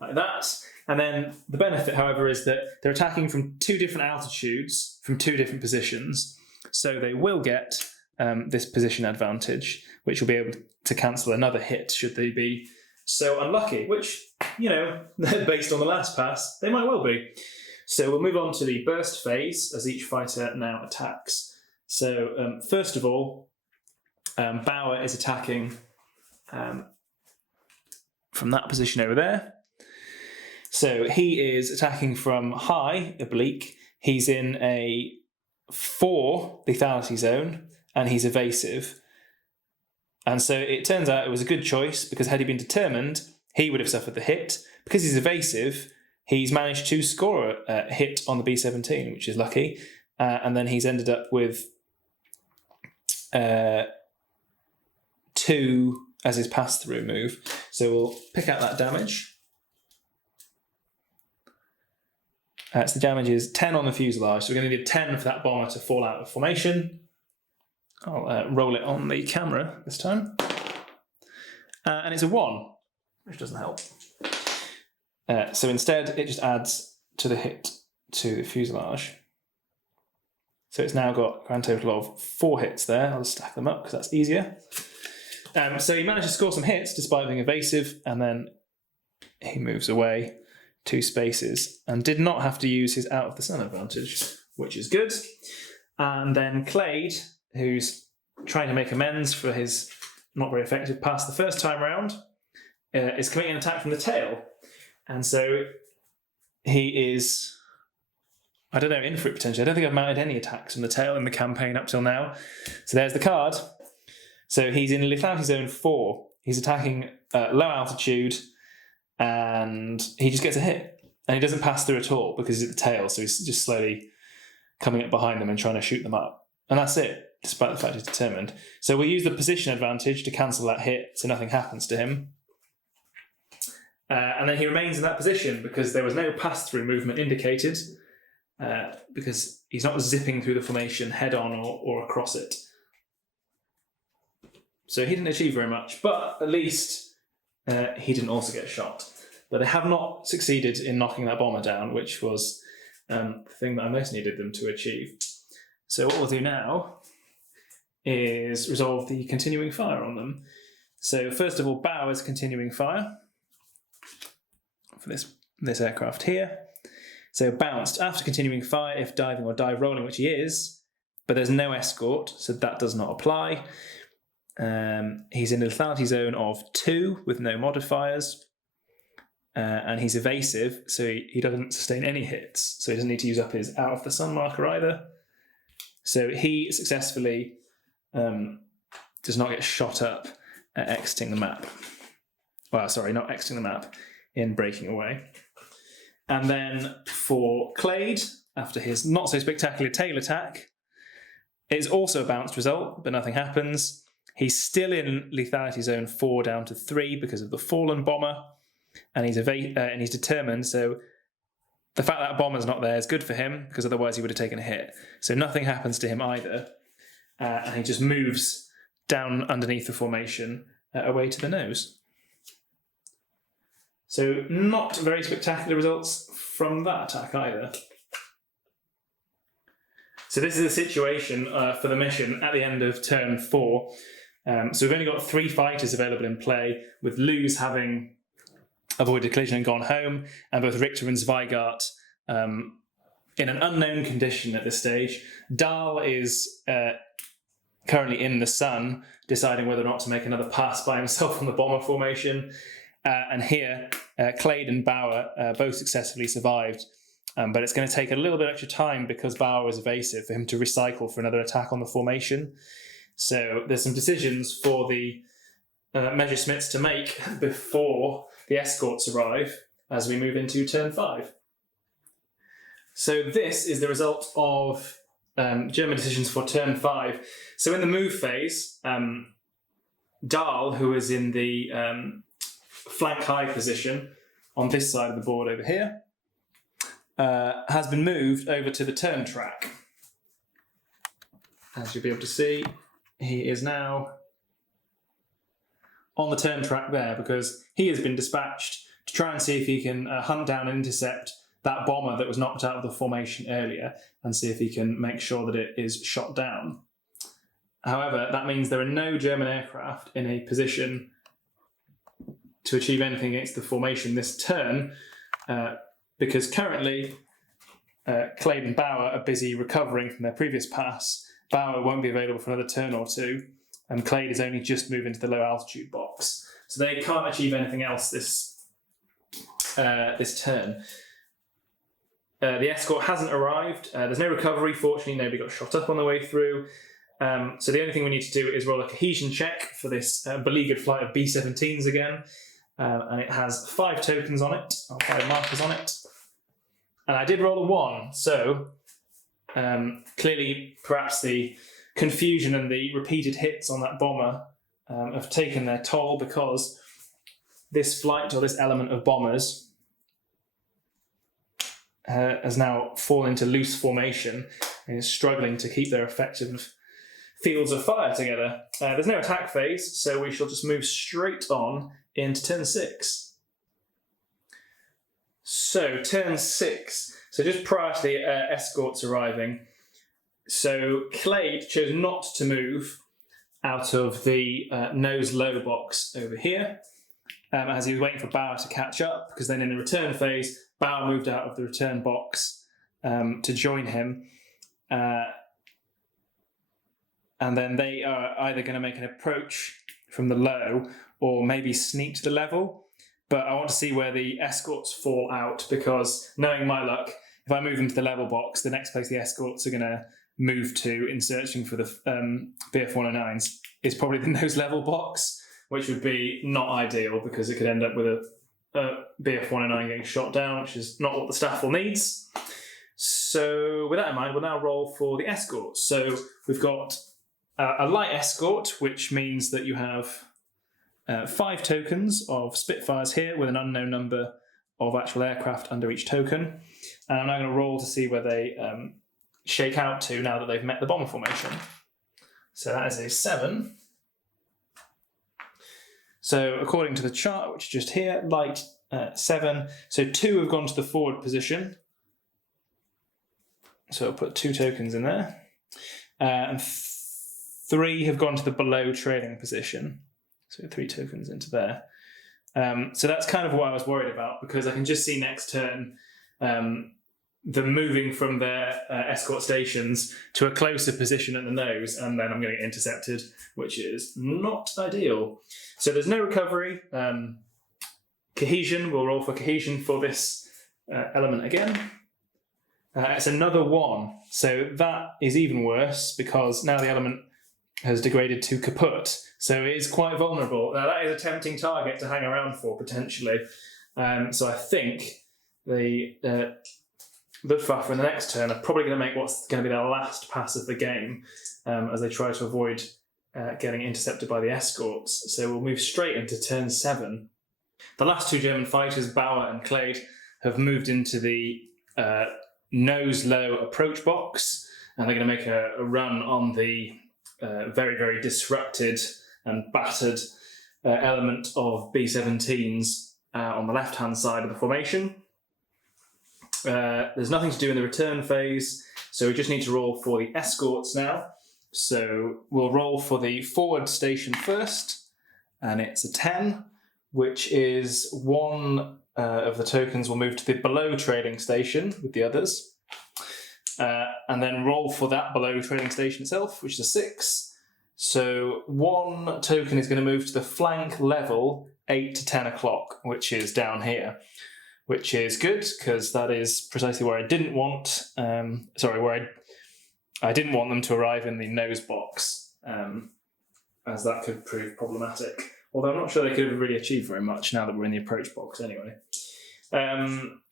like that. And then the benefit, however, is that they're attacking from 2 different altitudes, from 2 different positions. So they will get this position advantage, which will be able to cancel another hit should they be so unlucky, which, you know, based on the last pass, they might well be. So we'll move on to the burst phase as each fighter now attacks. So first of all, Bauer is attacking from that position over there. So he is attacking from high, oblique. He's in a 4 lethality zone, and he's evasive. And so it turns out it was a good choice, because had he been determined, he would have suffered the hit. Because he's evasive, he's managed to score a hit on the B-17, which is lucky. And then he's ended up with 2 as his pass-through move. So we'll pick out that damage. So the damage is 10 on the fuselage, so we're going to need a 10 for that bomber to fall out of formation. I'll roll it on the camera this time. And it's a 1, which doesn't help. So instead, it just adds to the hit to the fuselage. So it's now got a grand total of 4 hits there. I'll just stack them up because that's easier. So he managed to score some hits despite being evasive, and then he moves away 2 spaces and did not have to use his out of the sun advantage, which is good. And then Clade, who's trying to make amends for his not very effective pass the first time round, is committing an attack from the tail. And so he is, I don't know, in for it potentially. I don't think I've mounted any attacks from the tail in the campaign up till now. So there's the card. So he's in lethality zone 4. He's attacking low altitude, and he just gets a hit. And he doesn't pass through at all because he's at the tail, so he's just slowly coming up behind them and trying to shoot them up. And that's it, despite the fact he's determined. So we'll use the position advantage to cancel that hit so nothing happens to him. And then he remains in that position because there was no pass-through movement indicated, because he's not zipping through the formation head-on or across it. So he didn't achieve very much, but at least he didn't also get shot. But they have not succeeded in knocking that bomber down, which was the thing that I most needed them to achieve. So what we'll do now is resolve the continuing fire on them. So first of all, Bauer's continuing fire for this aircraft here. So bounced after continuing fire if diving or dive rolling, which he is, but there's no escort, so that does not apply. He's in a lethality zone of 2 with no modifiers. And he's evasive, so he doesn't sustain any hits, so he doesn't need to use up his out of the sun marker either. So he successfully does not get shot up at exiting the map. Well, sorry, not exiting the map, in breaking away. And then for Clade, after his not so spectacular tail attack, it's also a bounced result, but nothing happens. He's still in lethality zone 4 down to 3 because of the fallen bomber. And he's determined, so the fact that bomber's not there is good for him, because otherwise he would have taken a hit. So nothing happens to him either, and he just moves down underneath the formation away to the nose. So not very spectacular results from that attack either. So this is the situation for the mission at the end of turn 4. So we've only got 3 fighters available in play, with Luz having avoided collision and gone home, and both Richter and Zweigart in an unknown condition at this stage. Dahl is currently in the sun, deciding whether or not to make another pass by himself on the bomber formation. And here, Clade and Bauer both successfully survived, but it's going to take a little bit extra time because Bauer is evasive for him to recycle for another attack on the formation. So there's some decisions for the Messerschmitts to make before the escorts arrive as we move into turn 5. So this is the result of German decisions for turn 5. So in the move phase, Dahl, who is in the flank high position on this side of the board over here, has been moved over to the turn track. As you'll be able to see, he is now on the turn track there because he has been dispatched to try and see if he can hunt down and intercept that bomber that was knocked out of the formation earlier and see if he can make sure that it is shot down. However, that means there are no German aircraft in a position to achieve anything against the formation this turn because currently Clade and Bauer are busy recovering from their previous pass. Bauer won't be available for another turn or 2, and Clade is only just moved into the low altitude box. So they can't achieve anything else this turn. The escort hasn't arrived. There's no recovery. Fortunately, nobody got shot up on the way through. So the only thing we need to do is roll a cohesion check for this beleaguered flight of B-17s again. And it has 5 tokens on it, or 5 markers on it. And I did roll a 1, so clearly perhaps the confusion and the repeated hits on that bomber have taken their toll, because this flight, or this element of bombers, has now fallen into loose formation and is struggling to keep their effective fields of fire together. There's no attack phase, so we shall just move straight on into turn 6. So, turn 6. So just prior to the escorts arriving, so Clade chose not to move out of the nose low box over here, as he was waiting for Bauer to catch up, because then in the return phase, Bauer moved out of the return box to join him. And and then they are either going to make an approach from the low or maybe sneak to the level. But I want to see where the escorts fall out, because knowing my luck, if I move them to the level box, the next place the escorts are going to move to in searching for the BF-109s is probably the nose level box, which would be not ideal because it could end up with a BF-109 getting shot down, which is not what the Staffel needs. So with that in mind, we'll now roll for the escorts. So we've got a light escort, which means that you have 5 tokens of Spitfires here with an unknown number of actual aircraft under each token. And I'm now going to roll to see where they shake out to now that they've met the bomber formation. So that is a 7. So according to the chart, which is just here, light 7. So 2 have gone to the forward position. So I'll put 2 tokens in there. And 3 have gone to the below trailing position. So 3 tokens into there. So that's kind of what I was worried about, because I can just see next turn them moving from their escort stations to a closer position at the nose, and then I'm going to get intercepted, which is not ideal. So there's no recovery. Cohesion, we'll roll for cohesion for this element again. It's another 1, so that is even worse, because now the element has degraded to kaput, so it is quite vulnerable. Now that is a tempting target to hang around for, potentially. So I think the Luftwaffe in the next turn are probably going to make what's going to be their last pass of the game, as they try to avoid getting intercepted by the escorts. So we'll move straight into turn 7. The last 2 German fighters, Bauer and Clade, have moved into the nose-low approach box, and they're going to make a run on the very, very disrupted and battered element of B-17s on the left-hand side of the formation. There's nothing to do in the return phase, so we just need to roll for the escorts now. So we'll roll for the forward station first, and it's a 10, which is 1 of the tokens will move to the below trailing station with the others. And then roll for that below trailing station itself, which is a 6. So 1 token is going to move to the flank level 8 to 10 o'clock, which is down here, which is good because that is precisely where I didn't want, where I didn't want them to arrive in the nose box, as that could prove problematic. Although I'm not sure they could have really achieved very much now that we're in the approach box anyway.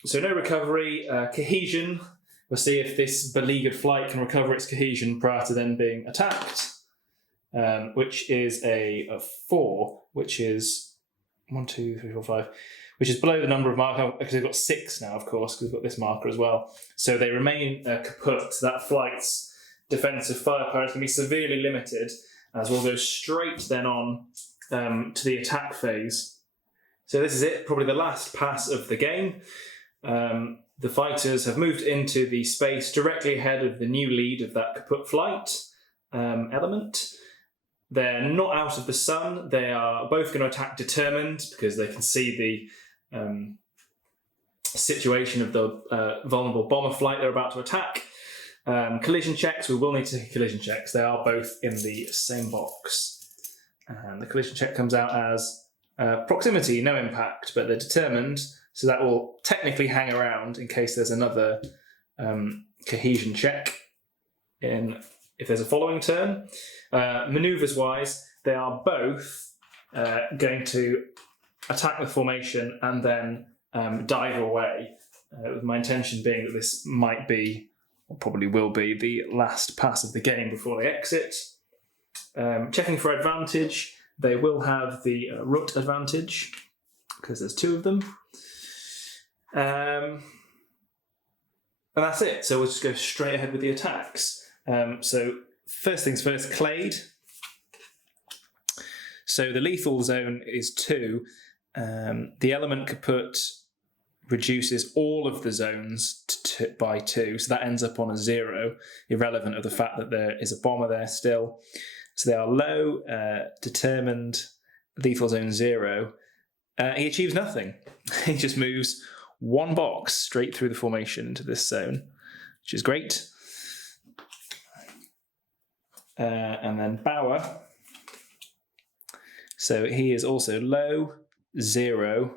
So no recovery. Cohesion. We'll see if this beleaguered flight can recover its cohesion prior to then being attacked, which is a 4, which is 1, 2, 3, 4, 5, which is below the number of markers, because they've got 6 now, of course, because we've got this marker as well. So they remain kaput. That flight's defensive firepower is going to be severely limited, as we'll go straight then on to the attack phase. So this is it, probably the last pass of the game. The fighters have moved into the space directly ahead of the new lead of that kaput flight element. They're not out of the sun. They are both going to attack determined because they can see the situation of the vulnerable bomber flight they're about to attack. Collision checks, we will need to take collision checks. They are both in the same box. And the collision check comes out as proximity, no impact, but they're determined, so that will technically hang around in case there's another cohesion check if there's a following turn. Manoeuvres-wise, they are both going to attack the formation and then dive away, with my intention being that this might be, or probably will be, the last pass of the game before they exit. Checking for advantage, they will have the root advantage, because there's 2 of them. And that's it. So we'll just go straight ahead with the attacks. So first things first, Clade. So the lethal zone is 2. The element kaput reduces all of the zones by 2, so that ends up on a 0, irrelevant of the fact that there is a bomber there still. So they are low, determined, lethal zone 0. He achieves nothing. He just moves 1 box straight through the formation into this zone, which is great. and then Bauer. So he is also low, 0.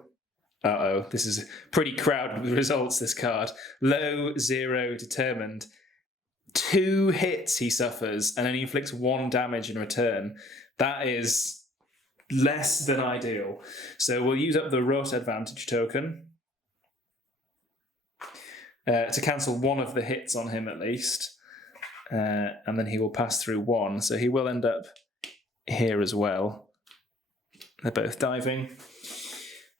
Uh-oh, this is pretty crowded with results, this card. Low, 0, determined. 2 hits he suffers and only inflicts 1 damage in return. That is less than ideal. So we'll use up the Rot advantage token to cancel 1 of the hits on him at least. And then he will pass through 1. So he will end up here as well. They're both diving.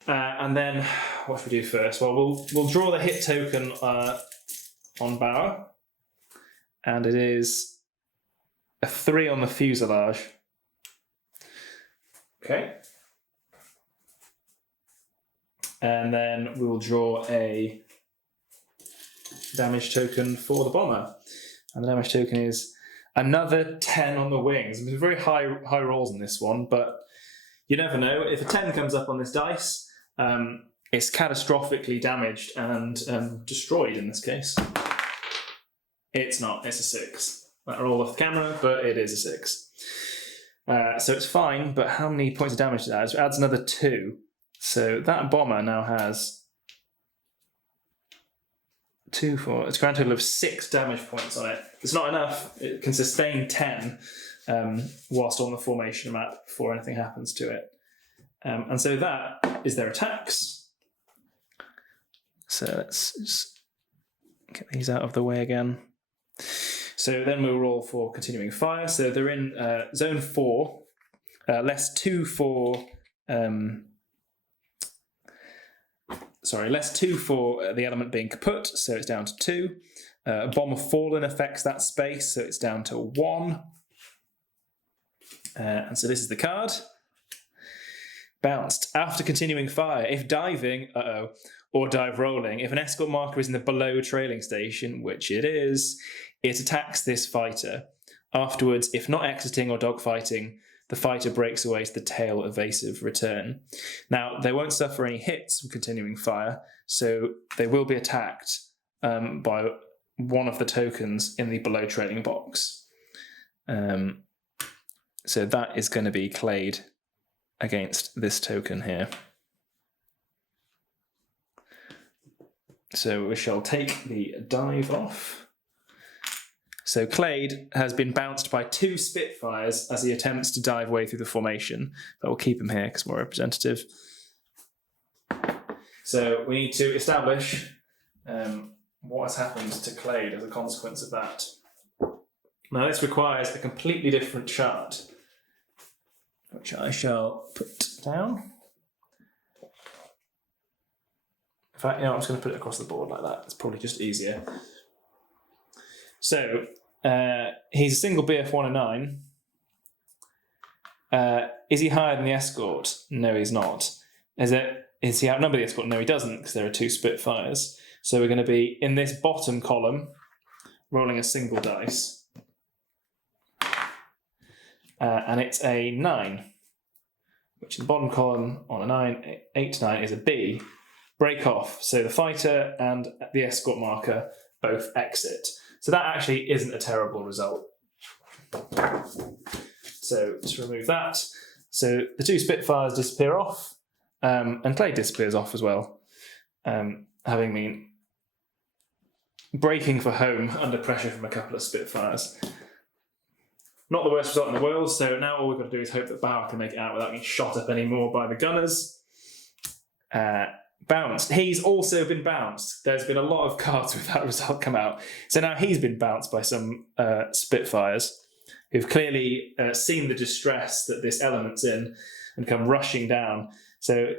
And then what should we do first? Well, we'll draw the hit token on Bauer. And it is a 3 on the fuselage. Okay. And then we will draw a damage token for the bomber. And the damage token is another 10 on the wings. There's very high rolls in this one, but you never know. If a 10 comes up on this dice, it's catastrophically damaged and destroyed in this case. It's not, it's a 6. That'll roll off the camera, but it is a 6. So it's fine, but how many points of damage does it add? It adds another 2. So that bomber now has 2, 4. It's a grand total of 6 damage points on it. It's not enough. It can sustain 10 whilst on the formation map before anything happens to it. And so that is their attacks. So let's just get these out of the way again. So then we'll roll for continuing fire. So they're in zone 4, less 2 for less 2 for the element being kaput, so it's down to 2. Bomber fallen affects that space, so it's down to 1. And so this is the card. Bounced. After continuing fire, if diving, or dive rolling, if an escort marker is in the below trailing station, which it is, it attacks this fighter. Afterwards, if not exiting or dogfighting, the fighter breaks away to the tail evasive return. Now, they won't suffer any hits from continuing fire, so they will be attacked by one of the tokens in the below trailing box. So that is going to be Clade against this token here. So we shall take the dive off. So Clade has been bounced by 2 Spitfires as he attempts to dive way through the formation, but we'll keep him here because more representative. So we need to establish what has happened to Clade as a consequence of that. Now this requires a completely different chart, which I shall put down. In fact, I'm just going to put it across the board like that. It's probably just easier. So, he's a single BF-109. Is he higher than the escort? No, he's not. Is he outnumbered the escort? No, he doesn't, because there are 2 Spitfires. So we're going to be in this bottom column, rolling a single dice. And it's a 9, which in the bottom column on a 9, 8 to 9 is a B. Break off. So the fighter and the escort marker both exit. So that actually isn't a terrible result. So just remove that. So the 2 Spitfires disappear off, and Clade disappears off as well, having been breaking for home under pressure from a couple of Spitfires. Not the worst result in the world, so now all we've got to do is hope that Bauer can make it out without being shot up anymore by the gunners. Bounced. He's also been bounced. There's been a lot of cards with that result come out. So now he's been bounced by some Spitfires who've clearly seen the distress that this element's in and come rushing down. So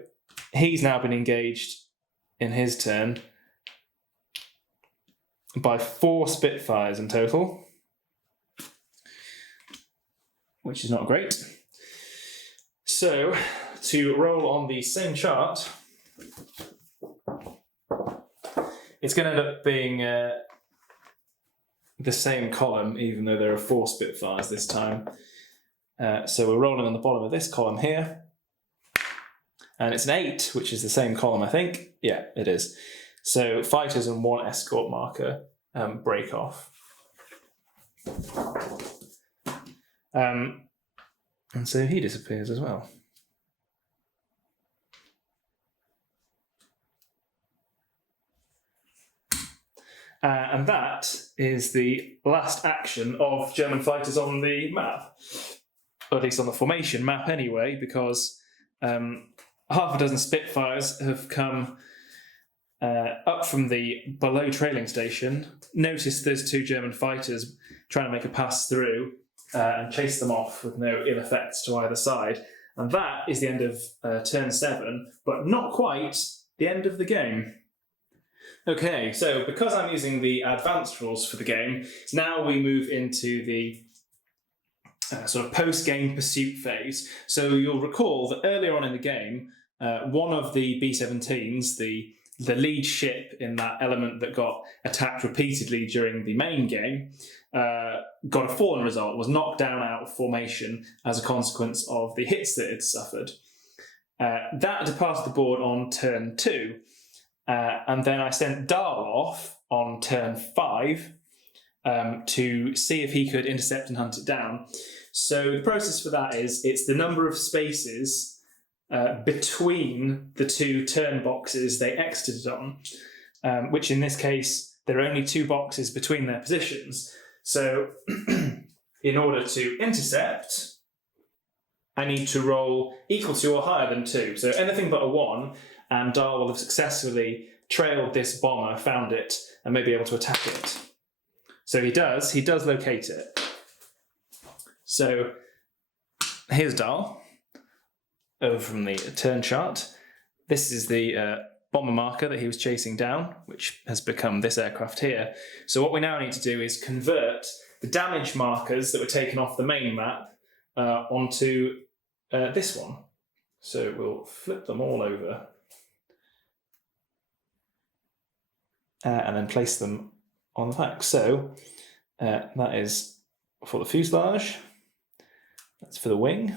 he's now been engaged in his turn by 4 Spitfires in total, which is not great. So to roll on the same chart, it's going to end up being the same column, even though there are 4 Spitfires this time. So we're rolling on the bottom of this column here. And it's an 8, which is the same column, I think. Yeah, it is. So fighters and 1 escort marker break off. And so he disappears as well. And that is the last action of German fighters on the map, or at least on the formation map anyway, because half a dozen Spitfires have come up from the below trailing station, noticed there's 2 German fighters trying to make a pass through, and chase them off with no ill effects to either side. And that is the end of turn 7, but not quite the end of the game. Okay, so because I'm using the advanced rules for the game, now we move into the sort of post-game pursuit phase. So you'll recall that earlier on in the game, one of the B-17s, the lead ship in that element that got attacked repeatedly during the main game, got a fallen result, was knocked down out of formation as a consequence of the hits that it suffered. That departed the board on turn 2. And then I sent Dahl off on turn 5 to see if he could intercept and hunt it down. So the process for that is it's the number of spaces between the 2 turn boxes they exited on, which in this case, there are only 2 boxes between their positions. So in order to intercept, I need to roll equal to or higher than 2. So anything but a 1, and Dahl will have successfully trailed this bomber, found it, and may be able to attack it. So he does locate it. So here's Dahl, over from the turn chart. This is the bomber marker that he was chasing down, which has become this aircraft here. So what we now need to do is convert the damage markers that were taken off the main map onto this one. So we'll flip them all over. And then place them on the back. So that is for the fuselage, that's for the wing,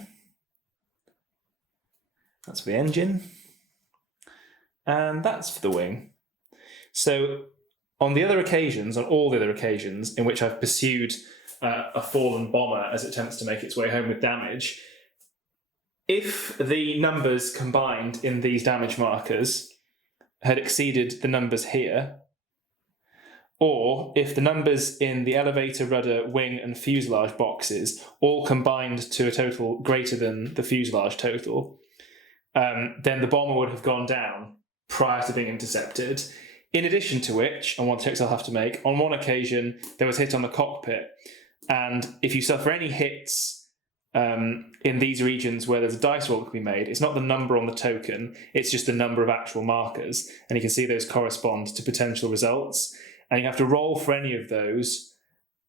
that's for the engine, and that's for the wing. So on the other occasions, on all the other occasions in which I've pursued a fallen bomber as it attempts to make its way home with damage, if the numbers combined in these damage markers had exceeded the numbers here, or if the numbers in the elevator, rudder, wing, and fuselage boxes all combined to a total greater than the fuselage total, then the bomber would have gone down prior to being intercepted. In addition to which, and one checks I'll have to make, on one occasion there was hit on the cockpit, and if you suffer any hits in these regions where there's a dice roll that can be made, it's not the number on the token, it's just the number of actual markers, and you can see those correspond to potential results. And you have to roll for any of those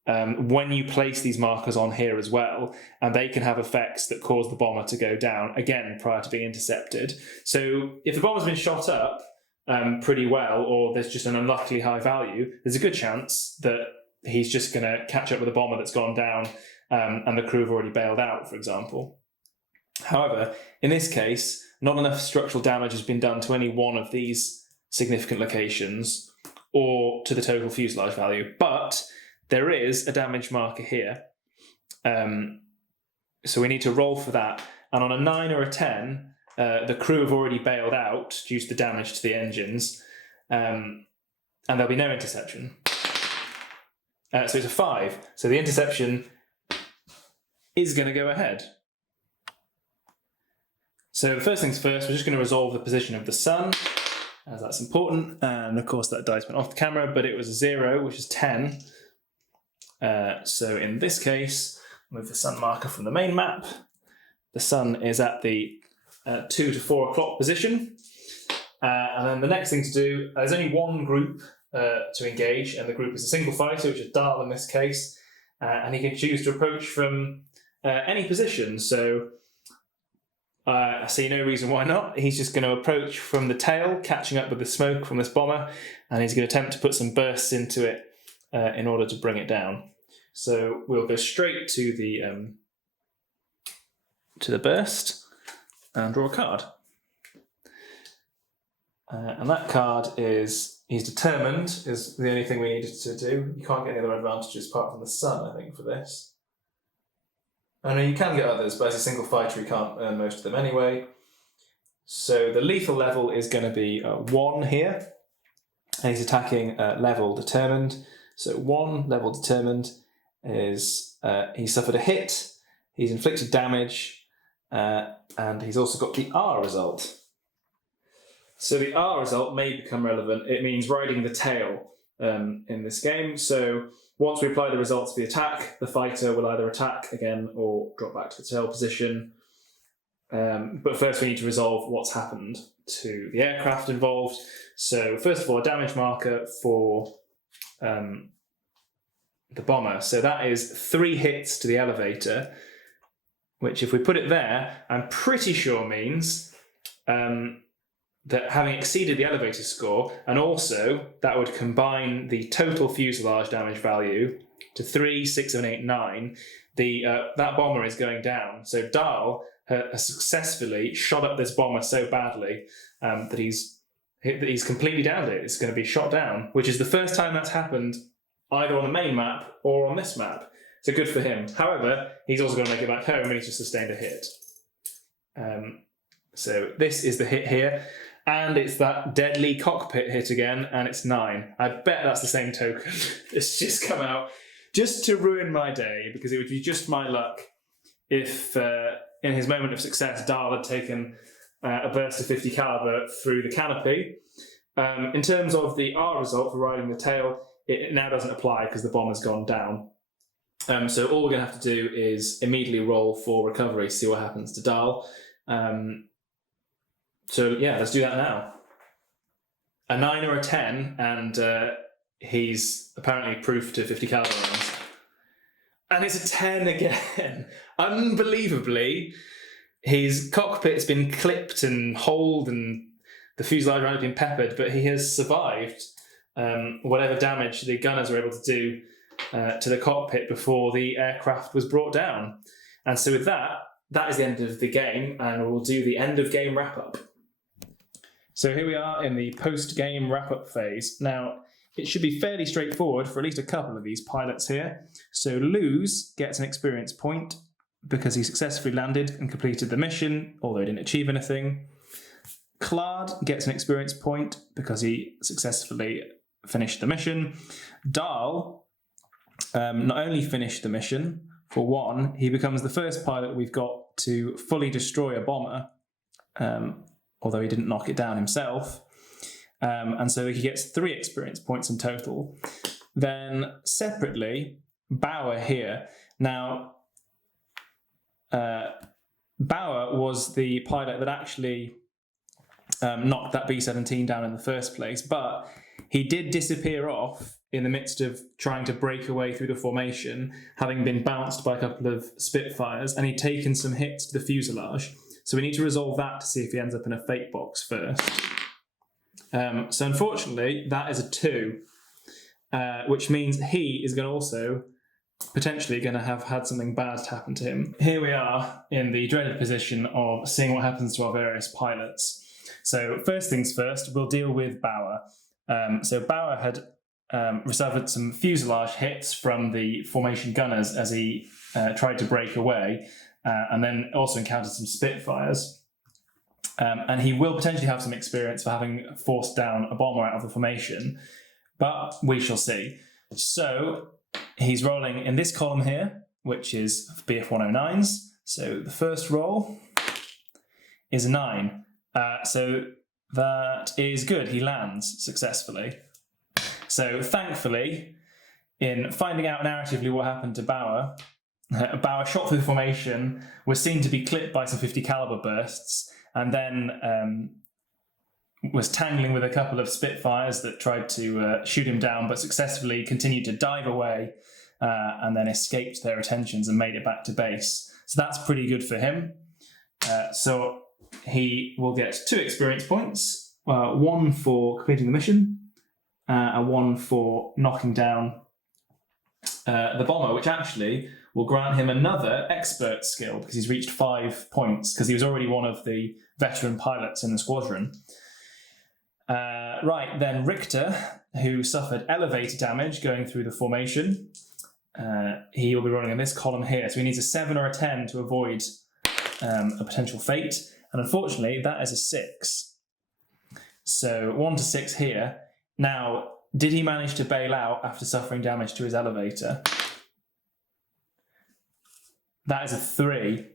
when you place these markers on here as well, and they can have effects that cause the bomber to go down, again, prior to being intercepted. So if the bomber's been shot up pretty well, or there's just an unluckily high value, there's a good chance that he's just going to catch up with a bomber that's gone down and the crew have already bailed out, for example. However, in this case, not enough structural damage has been done to any one of these significant locations or to the total fuselage value, but there is a damage marker here. So we need to roll for that. And on a 9 or a 10, the crew have already bailed out due to the damage to the engines, and there'll be no interception. So it's a 5. So the interception is going to go ahead. So first things first, we're just going to resolve the position of the sun, as that's important. And of course that dice went off the camera, but it was a 0, which is 10. So in this case, move the sun marker from the main map. The sun is at the 2 to 4 o'clock position. And then the next thing to do, there's only one group to engage, and the group is a single fighter, which is Dahl in this case. And he can choose to approach from any position. So I see no reason why not. He's just going to approach from the tail, catching up with the smoke from this bomber, and he's going to attempt to put some bursts into it in order to bring it down. So we'll go straight to the burst and draw a card. And that card is, he's determined, is the only thing we needed to do. You can't get any other advantages apart from the sun, I think, for this. I know you can get others, but as a single fighter, you can't earn most of them anyway. So the lethal level is going to be 1 here. And he's attacking level determined. So 1 level determined is he suffered a hit, he's inflicted damage, and he's also got the R result. So the R result may become relevant. It means riding the tail in this game. So once we apply the results of the attack, the fighter will either attack again or drop back to the tail position. But first we need to resolve what's happened to the aircraft involved. So first of all, a damage marker for the bomber. So that is 3 hits to the elevator, which if we put it there, I'm pretty sure means that having exceeded the elevator score, and also that would combine the total fuselage damage value to 3, 6, 7, 8, 9, that bomber is going down. So Dahl has successfully shot up this bomber so badly that he's completely downed it. It's going to be shot down, which is the first time that's happened either on the main map or on this map. So good for him. However, he's also going to make it back home and he's just sustained a hit. So this is the hit here. And it's that deadly cockpit hit again, and it's 9. I bet that's the same token. It's just come out just to ruin my day, because it would be just my luck if, in his moment of success, Dahl had taken a burst of 50 caliber through the canopy. In terms of the R result for riding the tail, it now doesn't apply because the bomber's gone down. So all we're going to have to do is immediately roll for recovery to see what happens to Dahl. So yeah, let's do that now. A 9 or a 10, and he's apparently proof to 50 caliber rounds. And it's a 10 again. Unbelievably, his cockpit's been clipped and holed and the fuselage around has been peppered, but he has survived whatever damage the gunners were able to do to the cockpit before the aircraft was brought down. And so with that is the end of the game, and we'll do the end of game wrap-up. So here we are in the post-game wrap-up phase. Now, it should be fairly straightforward for at least a couple of these pilots here. So Luz gets an experience point because he successfully landed and completed the mission, although he didn't achieve anything. Claude gets an experience point because he successfully finished the mission. Dahl not only finished the mission, for one, he becomes the first pilot we've got to fully destroy a bomber, although he didn't knock it down himself. And so he gets 3 experience points in total. Then separately, Bauer here. Now, Bauer was the pilot that actually knocked that B-17 down in the first place, but he did disappear off in the midst of trying to break away through the formation, having been bounced by a couple of Spitfires, and he'd taken some hits to the fuselage. So we need to resolve that to see if he ends up in a fate box first. So unfortunately, that is a 2, which means he is going to also potentially going to have had something bad happen to him. Here we are in the dreaded position of seeing what happens to our various pilots. So first things first, we'll deal with Bauer. So Bauer had suffered some fuselage hits from the formation gunners as he tried to break away, and then also encountered some Spitfires. And he will potentially have some experience for having forced down a bomber out of the formation, but we shall see. So he's rolling in this column here, which is BF-109s. So the first roll is a 9. So that is good. He lands successfully. So thankfully, in finding out narratively what happened to Bauer, Bauer shot through the formation, was seen to be clipped by some 50 caliber bursts, and then was tangling with a couple of Spitfires that tried to shoot him down, but successfully continued to dive away and then escaped their attentions and made it back to base. So that's pretty good for him. So he will get 2 experience points, 1 for completing the mission, and 1 for knocking down the bomber, which actually will grant him another expert skill because he's reached 5 points because he was already one of the veteran pilots in the squadron. Right, then Richter, who suffered elevator damage going through the formation, he will be running in this column here. So he needs a 7 or a 10 to avoid a potential fate. And unfortunately, that is a 6. So 1 to 6 here. Now, did he manage to bail out after suffering damage to his elevator? That is a 3.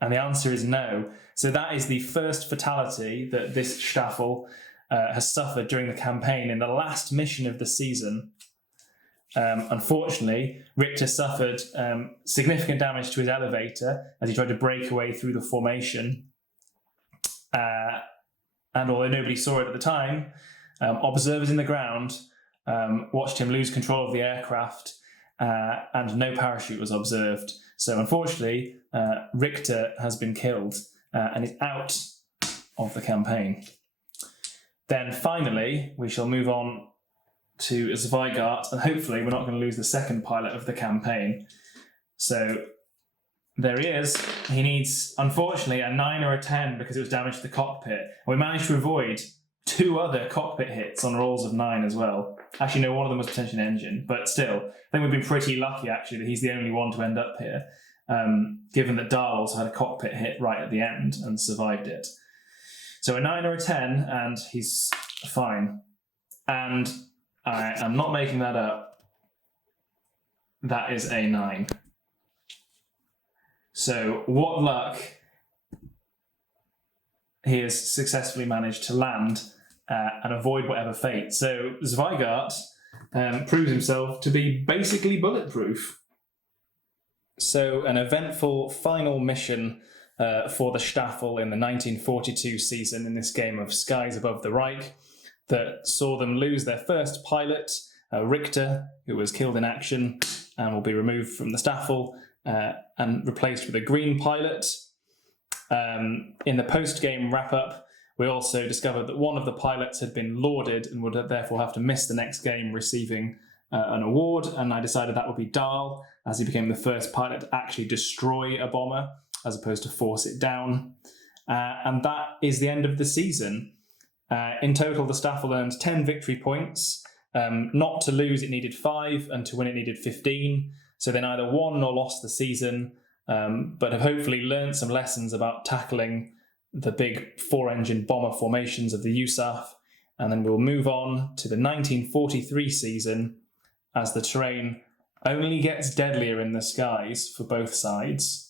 And the answer is no. So that is the first fatality that this Staffel has suffered during the campaign in the last mission of the season. Unfortunately, Richter suffered significant damage to his elevator as he tried to break away through the formation. And although nobody saw it at the time, observers in the ground watched him lose control of the aircraft and no parachute was observed. So unfortunately, Richter has been killed and is out of the campaign. Then finally, we shall move on to Zweigart, and hopefully we're not going to lose the second pilot of the campaign. So there he is. He needs, unfortunately, a 9 or a 10 because it was damaged to the cockpit. We managed to avoid 2 other cockpit hits on rolls of 9 as well. Actually, no, one of them was potentially an engine, but still, I think we've been pretty lucky, actually, that he's the only one to end up here, given that Dahl also had a cockpit hit right at the end and survived it. So a 9 or a 10, and he's fine. And I am not making that up. That is a 9. So what luck. He has successfully managed to land and avoid whatever fate. So Zweigart proves himself to be basically bulletproof. So an eventful final mission for the Staffel in the 1942 season in this game of Skies Above the Reich that saw them lose their first pilot, Richter, who was killed in action and will be removed from the Staffel and replaced with a green pilot. In the post-game wrap-up, we also discovered that one of the pilots had been lauded and would therefore have to miss the next game receiving an award, and I decided that would be Dahl, as he became the first pilot to actually destroy a bomber, as opposed to force it down. And that is the end of the season. In total, the Staffel earned 10 victory points. Not to lose, it needed 5, and to win, it needed 15. So they neither won nor lost the season, but have hopefully learned some lessons about tackling the big 4-engine bomber formations of the USAF. And then we'll move on to the 1943 season as the terrain only gets deadlier in the skies for both sides.